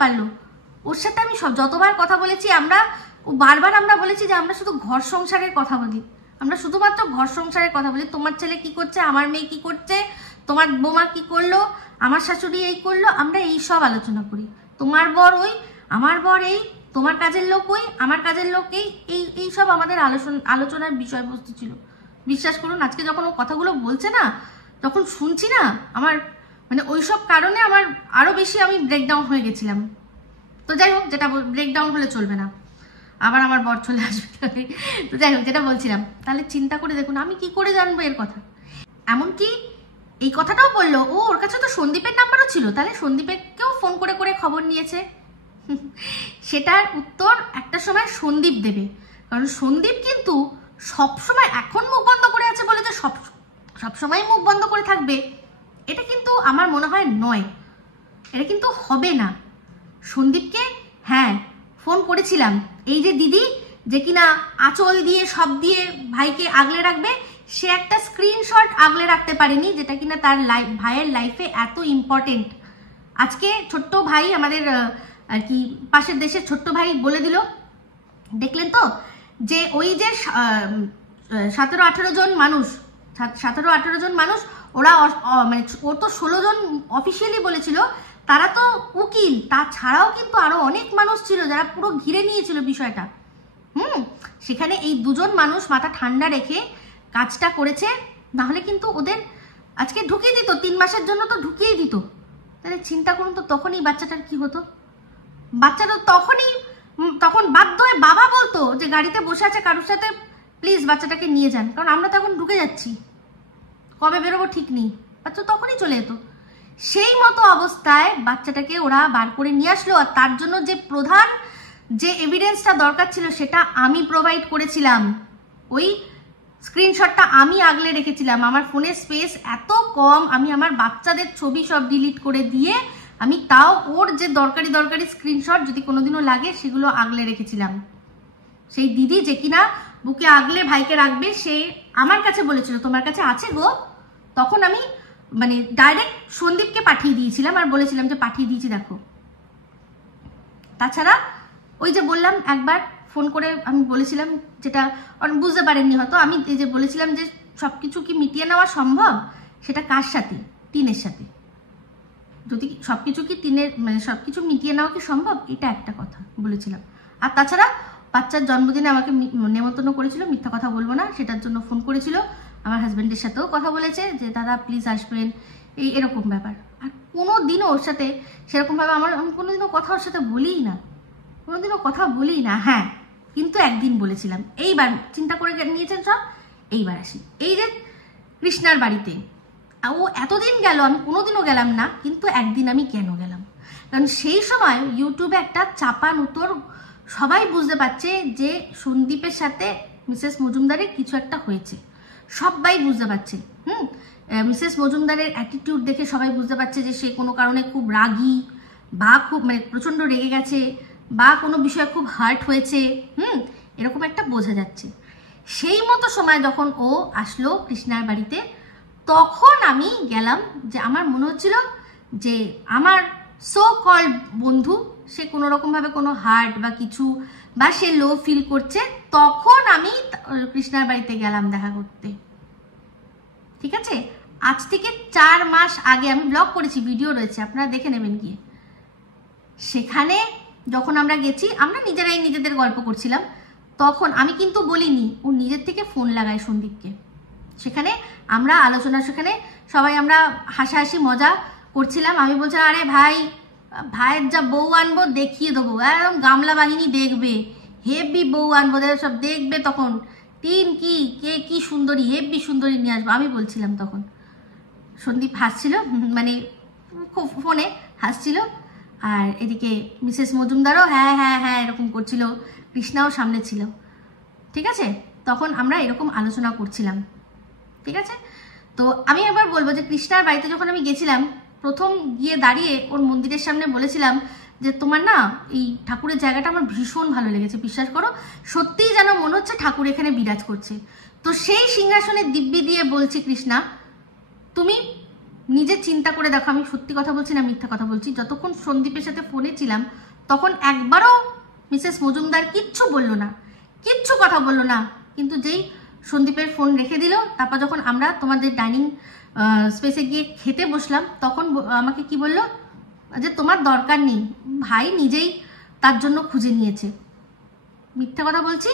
পারলো, ওর সাথে আমি যতবার কথা বলেছি আমরা, ও বারবার আমরা বলেছি যে আমরা শুধু ঘর সংসারের কথা বলি, আমরা শুধুমাত্র ঘর সংসারের কথা বলি। তোমার ছেলে কি করছে, আমার মেয়ে কি করছে, তোমার বৌমা কি করলো, আমার শাশুড়ি এই করলো, আমরা এই সব আলোচনা করি। তোমার বর ওই, আমার বর এই, তোমার কাজের লোক ওই, আমার কাজের লোক এই সব আমাদের আলোচনার বিষয়বস্তু ছিল। বিশ্বাস করুন, আজকে যখন ও কথাগুলো বলছে না, যখন শুনছি না, আমার মানে ওইসব কারণে আমার আরো বেশি আমি ব্রেকডাউন হয়ে গেছিলাম। তো যাই হোক, যেটা ব্রেকডাউন হলে চলবে না, আবার আমার বর চলে আসবে। তো যাই হোক, যেটা বলছিলাম, তাহলে চিন্তা করে দেখুন আমি কি করে জানবো এর কথা। এমনকি এই কথাটাও বললো, ও ওর কাছে তো সন্দীপের নাম্বারও ছিল, তাহলে সন্দীপকেও ফোন করে করে খবর নিয়েছে। সেটার উত্তর একটা সময় সন্দীপ দেবে, কারণ সন্দীপ কিন্তু সবসময় এখন মুখ বন্ধ করে আছে বলে যে সবসময় মুখ বন্ধ করে থাকবে, এটা কিন্তু আমার মনে হয় নয়, এটা কিন্তু হবে না। সন্দীপকে হ্যাঁ ফোন করেছিলাম, এই যে দিদি যে কিনা আঁচল দিয়ে সব দিয়ে ভাইকে আগলে রাখবে, সে একটা স্ক্রিনশট আগলে রাখতে পারেনি, যেটা কিনা তার ভাইয়ের লাইফে এত ইম্পর্টেন্ট। আজকে ছোট্ট ভাই আমাদের আর কি পাশের দেশের ছোট্ট ভাই বলে দিল, দেখলেন তো, যে ওই যে 17-18 জন মানুষ, ওরা মানে ও তো 16 জন অফিসিয়ালি বলেছিল, তারা তো উকিল, তাছাড়াও কিন্তু আরো অনেক মানুষ ছিল যারা পুরো ঘিরে নিয়েছিল বিষয়টা। সেখানে এই দুজন মানুষ মাথা ঠান্ডা রেখে কাজটা করেছে, নাহলে কিন্তু ওদের আজকে ঢুকিয়ে দিত, 3 মাসের জন্য তো ঢুকিয়েই দিত। তাহলে চিন্তা করুন তো তখনই বাচ্চাটার কি হতো। বাচ্চাটা তখন বাধ্য হয়ে বাবা বলতো যে গাড়িতে বসে আছে কারোর সাথে, প্লিজ বাচ্চাটাকে নিয়ে যান, কারণ আমরা তো এখন ঢুকে যাচ্ছি, কবে বেরোবো ঠিক নেই, বাচ্চা তখনই চলে যেত। সেই মতো অবস্থায় বাচ্চাটাকে ওরা বার করে নিয়ে আসলো, আর তার জন্য যে প্রধান যে এভিডেন্সটা দরকার ছিল সেটা আমি প্রোভাইড করেছিলাম। ওই স্ক্রিনশটটা আমি আগলে রেখেছিলাম, আমার ফোনের স্পেস এত কম, আমি আমার বাচ্চাদের ছবি সব ডিলিট করে দিয়ে আমি তাও ওর যে দরকারি স্ক্রিনশট যদি কোনোদিনও লাগে সেগুলো আগলে রেখেছিলাম। সেই দিদি যে কিনা বুকে আগলে ভাইকে রাখবে, সে আমার কাছে বলেছিল তোমার কাছে আছে গো, তখন আমি মানে ডাইরেক্ট সন্দীপকে পাঠিয়ে দিয়েছিলাম আর বলেছিলাম যে পাঠিয়ে দিয়েছি দেখো। তাছাড়া ওই যে বললাম একবার ফোন করে আমি বলেছিলাম, যেটা বুঝতে পারেননি হয়তো, আমি এই যে বলেছিলাম যে সবকিছু কি মিটিয়ে নেওয়া সম্ভব, সেটা কার সাথে, টিনের সাথে, যদি সবকিছু কি টিনের মানে সবকিছু মিটিয়ে নেওয়া কি সম্ভব, এটা একটা কথা বলেছিলাম। আর তাছাড়া বাচ্চার জন্মদিনে আমাকে নেমন্তন্ন করেছিল, মিথ্যা কথা বলবো না, সেটার জন্য ফোন করেছিল, আমার হাজব্যান্ডের সাথেও কথা বলেছে যে দাদা প্লিজ আসবেন, এরকম ব্যাপার। আর কোনোদিনও ওর সাথে সেরকমভাবে আমি কোনোদিনও কথা ওর সাথে বলিই না, হ্যাঁ কিন্তু একদিন বলেছিলাম, এইবার চিন্তা করে নিয়েছেন সব, এইবার আসি এই যে কৃষ্ণার বাড়িতে। ও এতদিন গেল, আমি কোনোদিনও গেলাম না, কিন্তু একদিন আমি কেন গেলাম, কারণ সেই সময় ইউটিউবে একটা চাপান উত্তর, সবাই বুঝতে পারছে যে সন্দীপের সাথে মিসেস মজুমদারের কিছু একটা হয়েছে, সবাই বুঝতে পারছে। মিসেস মজুমদারের অ্যাটিটিউড দেখে সবাই বুঝতে পারছে যে সে কোনো কারণে খুব রাগী, বা খুব মানে প্রচণ্ড রেগে গেছে, বা কোনো বিষয়ে খুব হার্ট হয়েছে, এরকম একটা বোঝা যাচ্ছে। সেই মতো সময় যখন ও আসলো কৃষ্ণার বাড়িতে, তখন আমি গেলাম, যে আমার মনে হচ্ছিল যে আমার সো কল্ড বন্ধু সে কোনো রকমভাবে কোনো হার্ট বা কিছু, বা সে লো ফিল করছে, তখন আমি কৃষ্ণার বাড়িতে গেলাম দেখা করতে। ঠিক আছে, আজ থেকে 4 মাস আগে আমি ব্লগ করেছি, ভিডিও রয়েছে, আপনারা দেখে নেবেন গিয়ে। সেখানে যখন আমরা গেছি, আমরা নিজেরাই নিজেদের গল্প করছিলাম, তখন আমি কিন্তু বলিনি, ও নিজের থেকে ফোন লাগায় সন্দীপকে। সেখানে আমরা আলোচনা, সেখানে সবাই আমরা হাসাহাসি মজা করছিলাম, আমি বলছিলাম আরে ভাইয়ের যা বউ আনবো দেখিয়ে দেবো, একদম গামলা বাহিনী দেখবে, হেভি বউ আনবো, সব দেখবে, তখন টিন কি সুন্দরী, হেভি সুন্দরী নিয়ে আসবো, আমি বলছিলাম। তখন সন্দীপ হাসছিল, মানে ফোনে হাসছিল, আর এদিকে মিসেস মজুমদারও হ্যাঁ হ্যাঁ হ্যাঁ এরকম করছিল, কৃষ্ণাও সামনে ছিল। ঠিক আছে, তখন আমরা এরকম আলোচনা করছিলাম। ঠিক আছে, তো আমি একবার বলবো যে কৃষ্ণার বাড়িতে যখন আমি গেছিলাম, প্রথম গিয়ে দাঁড়িয়ে ওর মন্দিরের সামনে বলেছিলাম যে তোমার না এই ঠাকুরের জায়গাটা আমার ভীষণ ভালো লেগেছে, বিশ্বাস করো সত্যিই যেন মনে হচ্ছে ঠাকুর এখানে বিরাজ করছে। তো সেই সিংহাসনের দিব্যি দিয়ে বলছি কৃষ্ণা, তুমি নিজে চিন্তা করে দেখো, আমি সত্যি কথা বলছি না মিথ্যা কথা বলছি, যতক্ষণ সন্দীপের সাথে ফোনে ছিলাম তখন একবারও মিসেস মজুমদার কিচ্ছু বললো না, কিচ্ছু কথা বললো না। কিন্তু যেই সন্দীপের ফোন রেখে দিল, তারপর যখন আমরা তোমাদের ডাইনিং স্পেসে গিয়ে খেতে বসলাম, তখন আমাকে কি বললো যে তোমার দরকার নেই, ভাই নিজেই তার জন্য খুঁজে নিয়েছে। মিথ্যা কথা বলছি?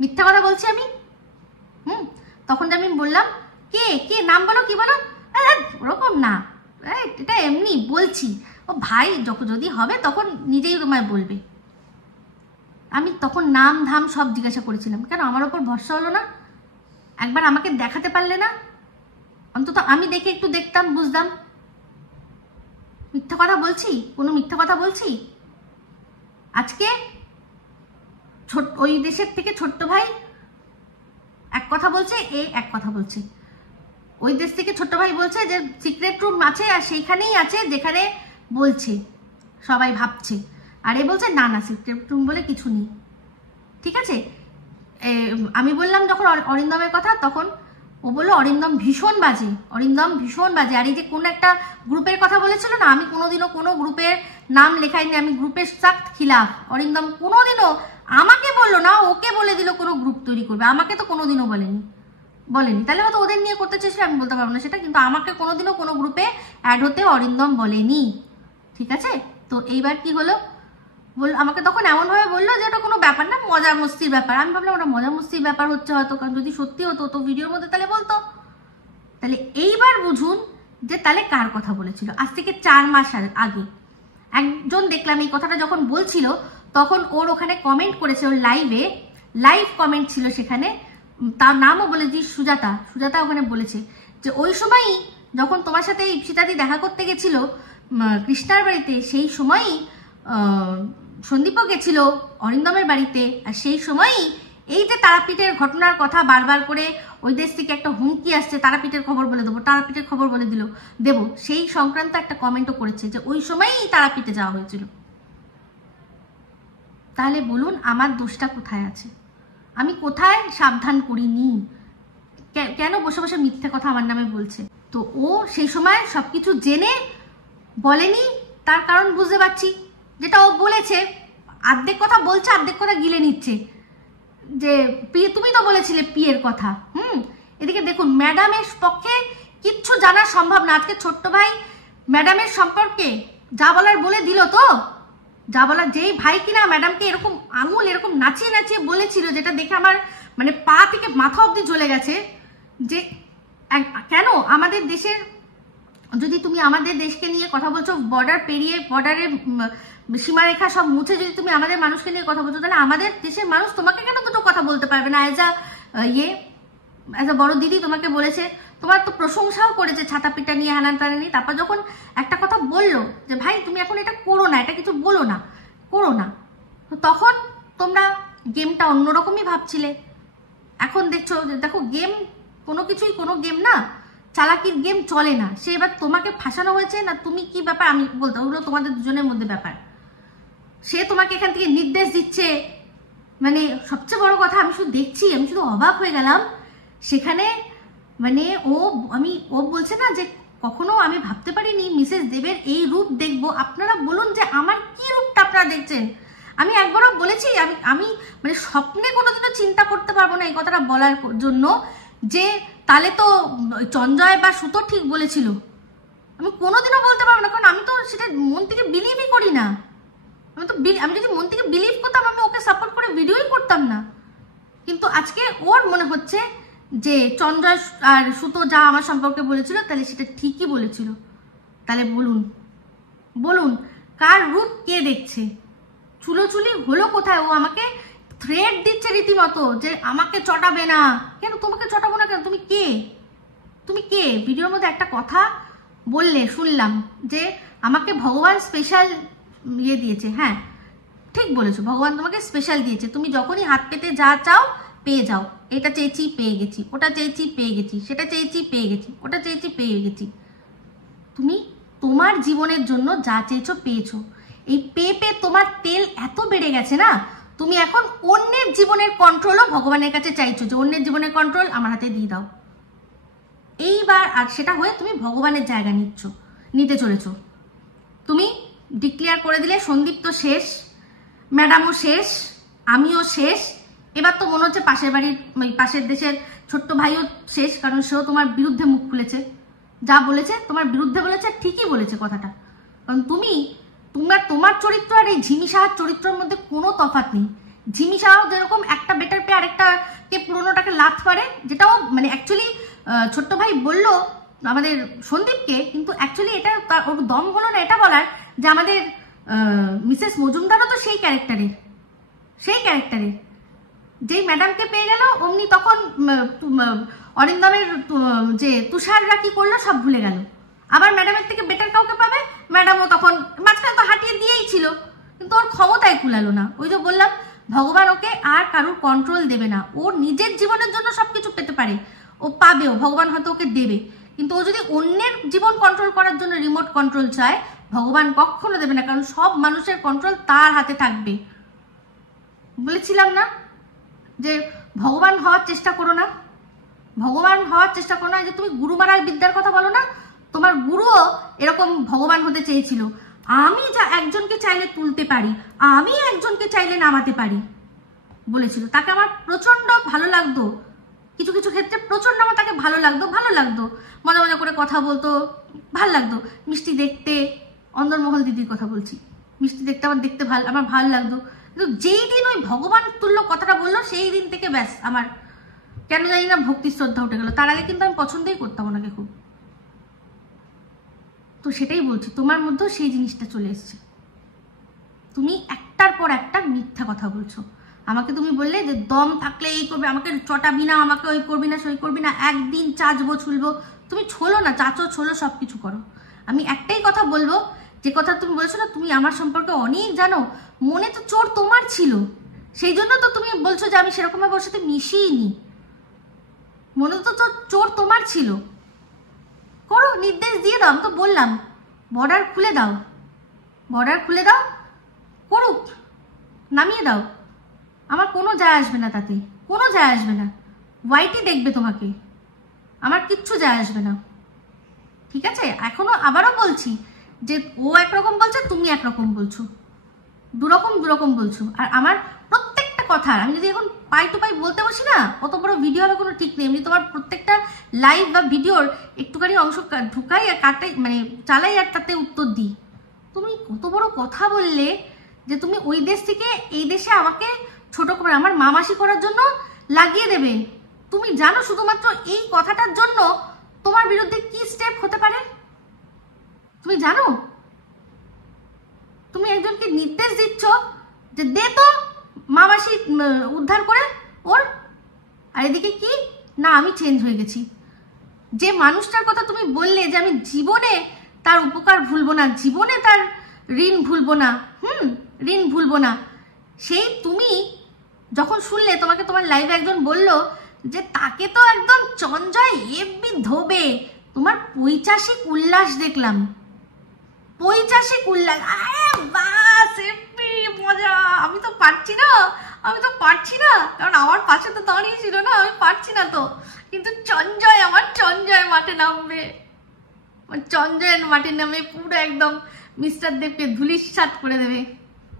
মিথ্যা কথা বলছি আমি? তখন আমি বললাম কে কে নাম বলো, কি বলো, ওরকম না, এটা এমনি বলছি, ও ভাই যদি হবে তখন নিজেই তোমায় বলবে। আমি তখন নাম ধাম সব জিজ্ঞাসা করেছিলাম, কেন আমার ওপর ভরসা হলো না? একবার আমাকে দেখাতে পারলে না? অন্তত আমি দেখে একটু দেখতাম, বুঝতাম। মিথ্যা কথা বলছি? কোনো মিথ্যা কথা বলছি? আজকে ওই দেশের থেকে ছোট্ট ভাই এক কথা বলছে, এ এক কথা বলছে। ওই দেশ থেকে ছোট্ট ভাই বলছে যে সিক্রেট রুম আছে, আর সেইখানেই আছে যেখানে বলছে, সবাই ভাবছে। আর এ বলছে না না সিক্রেট রুম বলে কিছু নেই। ঠিক আছে, আমি বললাম যখন অরিন্দমের কথা, তখন ও বললো অরিন্দম ভীষণ বাজে, অরিন্দম ভীষণ বাজে। আর এই যে কোনো একটা গ্রুপের কথা বলেছিল না, আমি কোনোদিনও কোনো গ্রুপের নাম লেখাইনি, আমি গ্রুপের সখ্ত খিলাফ। অরিন্দম কোনোদিনও আমাকে বললো না, ওকে বলে দিল কোনো গ্রুপ তৈরি করবে, আমাকে তো কোনোদিনও বলেনি। তাহলে হয়তো ওদের নিয়ে করতে চেয়েছিল, আমি বলতে পারবো না সেটা, কিন্তু আমাকে কোনোদিনও কোনো গ্রুপে অ্যাড হতে অরিন্দম বলেনি। ঠিক আছে, তো এইবার কি হলো, আমাকে তখন এমনভাবে বললো যে ওটা কোনো ব্যাপার না, মজা মস্তির ব্যাপার। আমি ভাবলাম ওটা মজা মস্তির ব্যাপার হচ্ছে হয়তো, কারণ যদি সত্যি হতো তো ভিডিওর মধ্যে তাহলে বলতো। তাহলে এইবার বুঝুন যে তাহলে কার কথা বলেছিল। আজ থেকে 4 মাস আগে একজন দেখলাম এই কথাটা যখন বলছিল, তখন ওর ওখানে কমেন্ট করেছে, ওর লাইভ কমেন্ট ছিল সেখানে, তার নামও বলে দিই সুজাতা ওখানে বলেছে যে ওই সময়ই যখন তোমার সাথে ইপসিতাদি দেখা করতে গেছিল কৃষ্ণার বাড়িতে, সেই সময়ই সন্দীপও গেছিল অরিন্দমের বাড়িতে, আর সেই সময়ই এই যে তারাপীঠের ঘটনার কথা বারবার করে ওই দেশ থেকে একটা হুমকি আসছে, তারাপীঠের খবর বলে দেবো, তারাপীঠের খবর বলে দেবো, সেই সংক্রান্ত একটা কমেন্টও করেছে যে ওই সময়ই তারাপীঠে যাওয়া হয়েছিল। তাহলে বলুন আমার দোষটা কোথায় আছে? আমি কোথায় সাবধান করিনি? কেন বসে বসে মিথ্যে কথা আমার নামে বলছে? তো ও সেই সময় সবকিছু জেনে বলেনি, তার কারণ বুঝতে পারছি। যেটা ও বলেছে, অর্ধেক কথা বলছে, অর্ধেক কথা গিলে নিচ্ছে, যে তুমি তো বলেছিলে পিয়ের কথা। এদিকে দেখুন, ম্যাডামের পক্ষে কিচ্ছু জানা সম্ভব না। আজকে ছোট্ট ভাই ম্যাডামের সম্পর্কে যা বলার বলে দিল, তো যা বলার, যেই ভাই কিনা ম্যাডামকে এরকম আঙুল এরকম নাচিয়ে নাচিয়ে বলেছিল, যেটা দেখে আমার মানে পা থেকে মাথা অব্দি জ্বলে গেছে, যে কেন আমাদের দেশের, যদি তুমি আমাদের দেশকে নিয়ে কথা বলছো, বর্ডার পেরিয়ে বর্ডারের সীমারেখা সব মুছে যদি তুমি আমাদের মানুষকে নিয়ে কথা বলছো, তাহলে আমাদের দেশের মানুষ তোমাকে কেন দুটো কথা বলতে পারবে না? অ্যাজ আ বড় দিদি তোমাকে বলেছে, তোমার তো প্রশংসাও করেছে ছাতা পিটা নিয়ে, হানান তানা নিয়ে। তারপর যখন একটা কথা বললো যে ভাই তুমি এখন এটা করো না, এটা কিছু বলো না, করো না, তো তখন তোমরা গেমটা অন্যরকমই ভাবছিলে। এখন দেখছো যে দেখো গেম কোনো কিছুই, কোনো গেম না, চালাকির গেম চলে না। সে এবার তোমাকে ফাঁসানো হয়েছে না, তুমি কি ব্যাপার আমি বলতে, ওগুলো তোমাদের দুজনের মধ্যে ব্যাপার। সে তোমাকে এখান থেকে নির্দেশ দিচ্ছে, মানে সবচেয়ে বড় কথা আমি শুধু দেখছি, আমি শুধু অবাক হয়ে গেলাম সেখানে। মানে ও বলছে না যে কখনো আমি ভাবতে পারিনি মিসেস দেবের এই রূপ দেখবো। আপনারা বলুন যে আমার কি রূপটা আপনারা দেখছেন? আমি একবারও বলেছি, আমি মানে স্বপ্নে কোনোদিনও চিন্তা করতে পারবো না এই কথাটা বলার জন্য, যে তাহলে তো চঞ্জয় বা সুতো ঠিক বলেছিল। আমি কোনোদিনও বলতে পারবো না, কারণ আমি তো সেটা মন থেকে বিলিভই করি না। আমি যদি মন থেকে বিলিভ করতাম, আমি ওকে সাপোর্ট করে ভিডিওই করতাম না। কিন্তু আজকে ওর মনে হচ্ছে যে চঞ্জয় আর সুতো যা আমার সম্পর্কে বলেছিল, তাহলে সেটা ঠিকই বলেছিল। তাহলে বলুন কার রূপ কে দেখছে? চুলোচুলি হলো কোথায়? ও আমাকে থ্রেট দিচ্ছে রীতিমতো যে আমাকে চটাবে না। কেন তোমাকে চটাবো না কেন? তুমি কে? ভিডিওর মধ্যে একটা কথা বললে শুনলাম যে আমাকে ভগবান স্পেশাল দিয়েছে। হ্যাঁ ঠিক বলেছো, ভগবান তোমাকে স্পেশাল দিয়েছে। তুমি যখনই হাত পেতে যা চাও পেয়ে যাও, এটা চেয়েছি পেয়ে গেছি, ওটা চেয়েছি পেয়ে গেছি, সেটা চেয়েছি পেয়ে গেছি, ওটা চেয়েছি পেয়ে গেছি। তুমি তোমার জীবনের জন্য যা চেয়েছো পেয়েছো। এই পেয়ে পেয়ে তোমার তেল এত বেড়ে গেছে না, তুমি এখন অন্যের জীবনের কন্ট্রোলও ভগবানের কাছে চাইছো যে অন্যের জীবনের কন্ট্রোল আমার হাতে দিয়ে দাও। এইবার আর সেটা হয়ে তুমি ভগবানের জায়গা নিতে চলেছো। তুমি ডিক্লেয়ার করে দিলে সন্দীপ তো শেষ, ম্যাডামও শেষ, আমিও শেষ। এবার তো মনে হচ্ছে পাশের বাড়ির পাশের দেশের ছোট্ট ভাইও শেষ, কারণ সেও তোমার বিরুদ্ধে মুখ খুলেছে। যা বলেছে তোমার বিরুদ্ধে বলেছে, ঠিকই বলেছে কথাটা। কারণ তোমার চরিত্র আর এই ঝিমি সাহার চরিত্রের মধ্যে কোনো তফাৎ নেই। ঝিমি সাহা যেরকম একটা বেটার পেয়ে আরেকটাকে পুরোনোটাকে লাথ পারে, যেটাও মানে অ্যাকচুয়ালি ছোট্ট ভাই বললো আমাদের সন্দীপকে, কিন্তু অ্যাকচুয়ালি এটা ওর দম হলো না এটা বলার যে আমাদের মিসেস মজুমদারও তো সেই ক্যারেক্টারের যেই ম্যাডামকে পেয়ে গেল অমনি তখন অরিন্দমের যে তুষাররা কি করলো সব ভুলে গেল। আবার ম্যাডামের থেকে বেটার কাউকে পাবে, ম্যাডামও তখন মাঝখানে তো হাঁটিয়ে দিয়েই ছিল, কিন্তু ওর ক্ষমতায় কুলালো না। ওই যে বললাম, ভগবান ওকে আর কারোর কন্ট্রোল দেবে না। ও নিজের জীবনের জন্য সবকিছু পেতে পারে, ও পাবেও, ভগবান হয়তো ওকে দেবে, কিন্তু ও যদি অন্যের জীবন কন্ট্রোল করার জন্য রিমোট কন্ট্রোল চায়, ভগবান কখনো দেবে না, কারণ সব মানুষের কন্ট্রোল তার হাতে থাকবে। বলেছিলাম না যে ভগবান হওয়ার চেষ্টা করো না, ভগবান হওয়ার চেষ্টা করো না। যে তুমি গুরু মারার বিদ্যার কথা বলো না, তোমার গুরুও এরকম ভগবান হতে চেয়েছিল। আমি যা একজনকে চাইলে তুলতে পারি, আমি একজনকে চাইলে নামাতে পারি বলেছিল। তাকে আমার প্রচন্ড ভালো লাগতো, কিছু কিছু ক্ষেত্রে প্রচন্ড আমার তাকে ভালো লাগতো, মজা মজা করে কথা বলতো, ভালো লাগতো। মিষ্টি দেখতে, অন্দরমহল দিদির কথা বলছি, মিষ্টি দেখতে আমার ভালো লাগতো। কিন্তু যেই দিন ওই ভগবান তুল্য কথাটা বললো, সেই দিন থেকে ব্যাস আমার কেন জানি না ভক্তি শ্রদ্ধা উঠে গেল। তার আগে কিন্তু আমি পছন্দই করতাম ওনাকে খুব। তো সেটাই বলছি, তোমার মধ্যেও সেই জিনিসটা চলে এসছে। তুমি একটার পর একটা মিথ্যা কথা বলছো। আমাকে তুমি বললে যে দম থাকলে এই করবে, আমাকে চটাবি না, আমাকে ওই করবি না, সই করবি না, একদিন চাচবো ছুলবো। তুমি ছোলো না, চাচো ছোলো, সব কিছু করো। আমি একটাই কথা বলবো, যে কথা তুমি বলছো না তুমি আমার সম্পর্কে অনেক জানো, মনে তো চোর তোমার ছিল, সেই জন্য তো তুমি বলছো যে আমি সেরকমভাবে ওর সাথে মিশিয়ে। মনে তো চোর তোমার ছিল। করো, নির্দেশ দিয়ে দাও। আমি তো বললাম বর্ডার খুলে দাও, করুক, নামিয়ে দাও, আমার কোনো যায় আসবে না, তাতে কোনো যায় আসবে না। হোয়াইটই দেখবে তোমাকে, আমার কিচ্ছু যায় আসবে না, ঠিক আছে? এখনো আবারও বলছি যে ও একরকম বলছে, তুমি একরকম বলছো, দুরকম বলছো। আর আমার প্রত্যেকটা কথা আমি যদি এখন পাই টু পাই বলতে বসি না, অত বড় ভিডিও হবে কোনো ঠিক নেই। এমনি তোমার প্রত্যেকটা লাইভ বা ভিডিওর একটুখানি অংশ ঢুকাই আর কাটাই, মানে চালাই আর তাতে উত্তর দিই। তুমি কত বড় কথা বললে যে তুমি ওই দেশ থেকে এই দেশে আমাকে ছোট করে আমার মামাসি করার জন্য লাগিয়ে দেবে। তুমি জানো শুধুমাত্র এই কথাটার জন্য তোমার বিরুদ্ধে কি স্টেপ হতে পারে? তুমি জানো? তুমি একজনকে নির্দেশ দিচ্ছ যে দে তো মামাসি উদ্ধার করে ওর, আর এদিকে কি না আমি চেঞ্জ হয়ে গেছি। যে মানুষটার কথা তুমি বললে যে আমি জীবনে তার উপকার ভুলবো না, জীবনে তার ঋণ ভুলবো না, সেই তুমি যখন শুনলে, তোমাকে তোমার লাইভে একজন বললো যে তাকে তো একদম চঞ্জয় এমনি ধোবে, তোমার পৈচাসিক উল্লাস দেখলাম, পৈচাসিক উল্লাস। আরে বাস এমনি মজা। আমি তো পারছি না, কারণ আমার পাশে তো দাঁড়িয়ে ছিল না, আমি পারছি না তো। কিন্তু আমার চঞ্জয় মাঠে নামবে, চঞ্জয়ের মাঠে নামে পুরো একদম মিস্টার দেবকে ধুলিস্যাৎ করে দেবে।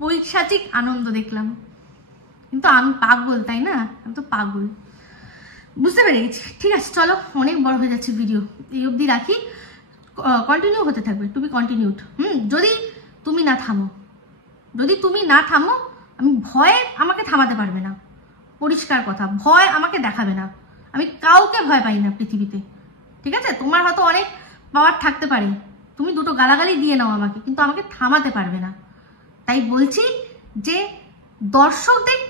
পৈশাচিক আনন্দ দেখলাম। কিন্তু আমি পাগল, তাই না? আমি তো পাগল, বুঝতে পেরে গেছি। ঠিক আছে, চলো, অনেক বড় হয়ে যাচ্ছে ভিডিও, এই অবধি রাখি। কন্টিনিউ হতে থাকবে, টু বি কন্টিনিউড। যদি তুমি না থামো, আমি ভয়ে আমাকে থামাতে পারবে না, পরিষ্কার কথা। ভয় আমাকে দেখাবে না, আমি কাউকে ভয় পাই না পৃথিবীতে, ঠিক আছে? তোমার হয়তো অনেক পাওয়ার থাকতে পারে, তুমি দুটো গালাগালি দিয়ে নাও আমাকে, কিন্তু আমাকে থামাতে পারবে না। তাই বলছি যে দর্শকদের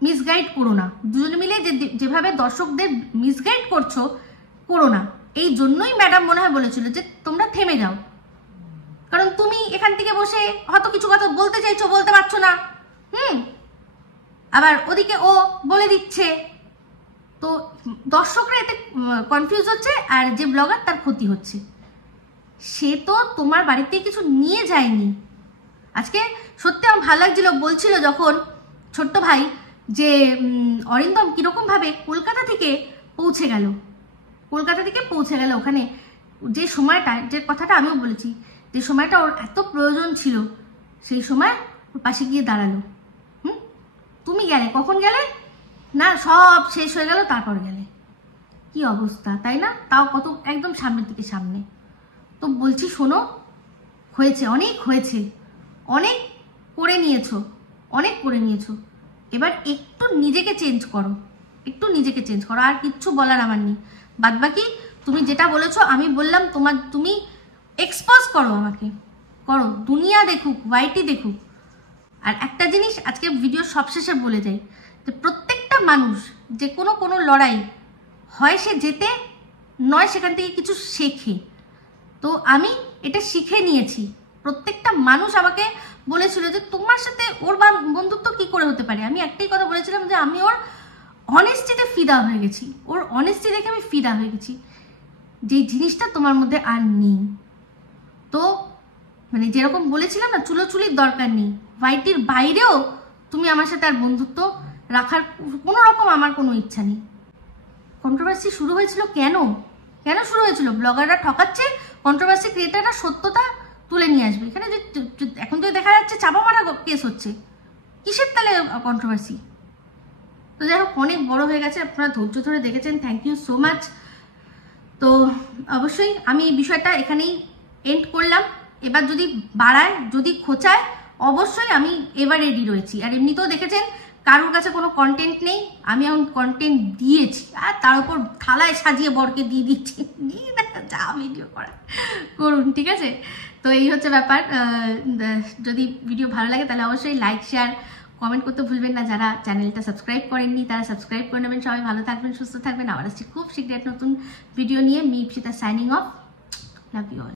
মিসগাইড করো না, দুজনে মিলে যেভাবে দর্শকদের মিসগাইড করো না। এই জন্যই ম্যাডাম মনে হয় বলেছিল যে তোমরা থেমে যাও, কারণ তুমি এখান থেকে বসে হয়তো কিছু কথা বলতে চাইছো, বলতে পারছো না, আবার ওদিকে ও বলে দিচ্ছে তো দর্শকরা এতে কনফিউজ হচ্ছে আর যে ব্লগার তার ক্ষতি হচ্ছে। সে তো তোমার বাড়িতে কিছু নিয়ে যায়নি। আজকে সত্যি আমার ভালো লাগছিল, বলছিল যখন ছোট্ট ভাই যে অরিন্দম কিরকমভাবে কলকাতা থেকে পৌঁছে গেল ওখানে, যে সময়টা, যে কথাটা আমিও বলেছি, যে সময়টা ওর এত প্রয়োজন ছিল, সেই সময় ওর পাশে গিয়ে দাঁড়ালো। তুমি গেলে, কখন গেলে না, সব শেষ হয়ে গেল তারপর গেলে। কি অবস্থা, তাই না? তাও কত একদম সামনের দিকে সামনে। তো বলছি শোনো, হয়েছে, অনেক হয়েছে, অনেক করে নিয়েছো, এবার একটু নিজেকে চেঞ্জ করো, আর কিচ্ছু বলার আমার নেই। বাদবাকি তুমি যেটা বলেছো, আমি বললাম তুমি এক্সপোজ করো, আমাকে করো, দুনিয়া দেখুক, ওয়াইটি দেখুক। আর একটা জিনিস আজকে ভিডিও সবশেষে বলে যাই, যে প্রত্যেকটা মানুষ যে কোনো লড়াই হয় সে জেতে, নয় সেখান থেকে কিছু শেখে। তো আমি এটা শিখে নিয়েছি। প্রত্যেকটা মানুষ আমাকে বলেছিল যে তোমার সাথে ওর বন্ধুত্ব কি করে হতে পারে। আমি একটাই কথা বলেছিলাম যে আমি ওর অনেস্টিতে ফিদা হয়ে গেছি, ওর অনেস্টি দেখে আমি ফিদা হয়ে গেছি, যে জিনিসটা তোমার মধ্যে আর নেই। তো মানে যেরকম বলেছিলাম না, চুলোচুলির দরকার নেই, ওয়াইটির বাইরেও তুমি আমার সাথে আর বন্ধুত্ব রাখার কোনো রকম আমার কোনো ইচ্ছা নেই। কন্ট্রোভার্সি শুরু হয়েছিল কেন শুরু হয়েছিল? ব্লগাররা ঠকাচ্ছে, কন্ট্রোভার্সি ক্রিয়েটাররা সত্যতা তুলে নিয়ে আসবে। এখানে যে এখন তো দেখা যাচ্ছে চাপা মারা কেস হচ্ছে, কিসের তাহলে কন্ট্রোভার্সি? তো যাই হোক, অনেক বড় হয়ে গেছে, আপনারা ধৈর্য ধরে দেখেছেন, থ্যাংক ইউ সো মাচ। তো অবশ্যই আমি এই বিষয়টা এখানেই এন্ড করলাম। এবার যদি বাড়ায়, যদি খোঁচায়, অবশ্যই আমি এবার রেডি রয়েছি। আর এমনিতেও দেখেছেন কারোর কাছে কোনো কন্টেন্ট নেই, আমি এখন কন্টেন্ট দিয়েছি, আর তার উপর থালায় সাজিয়ে বরকে দিয়ে দিচ্ছি, যা ভিডিও করুন, ঠিক আছে? তো এই হচ্ছে ব্যাপার। যদি ভিডিও ভালো লাগে তাহলে অবশ্যই লাইক, শেয়ার, কমেন্ট করতে ভুলবেন না। যারা চ্যানেলটা সাবস্ক্রাইব করেননি তারা সাবস্ক্রাইব করে নেবেন। সবাই ভালো থাকবেন, সুস্থ থাকবেন। আবার আসছি খুব শীঘ্রই নতুন ভিডিও নিয়ে। Me Ipsita signing off. Love you all.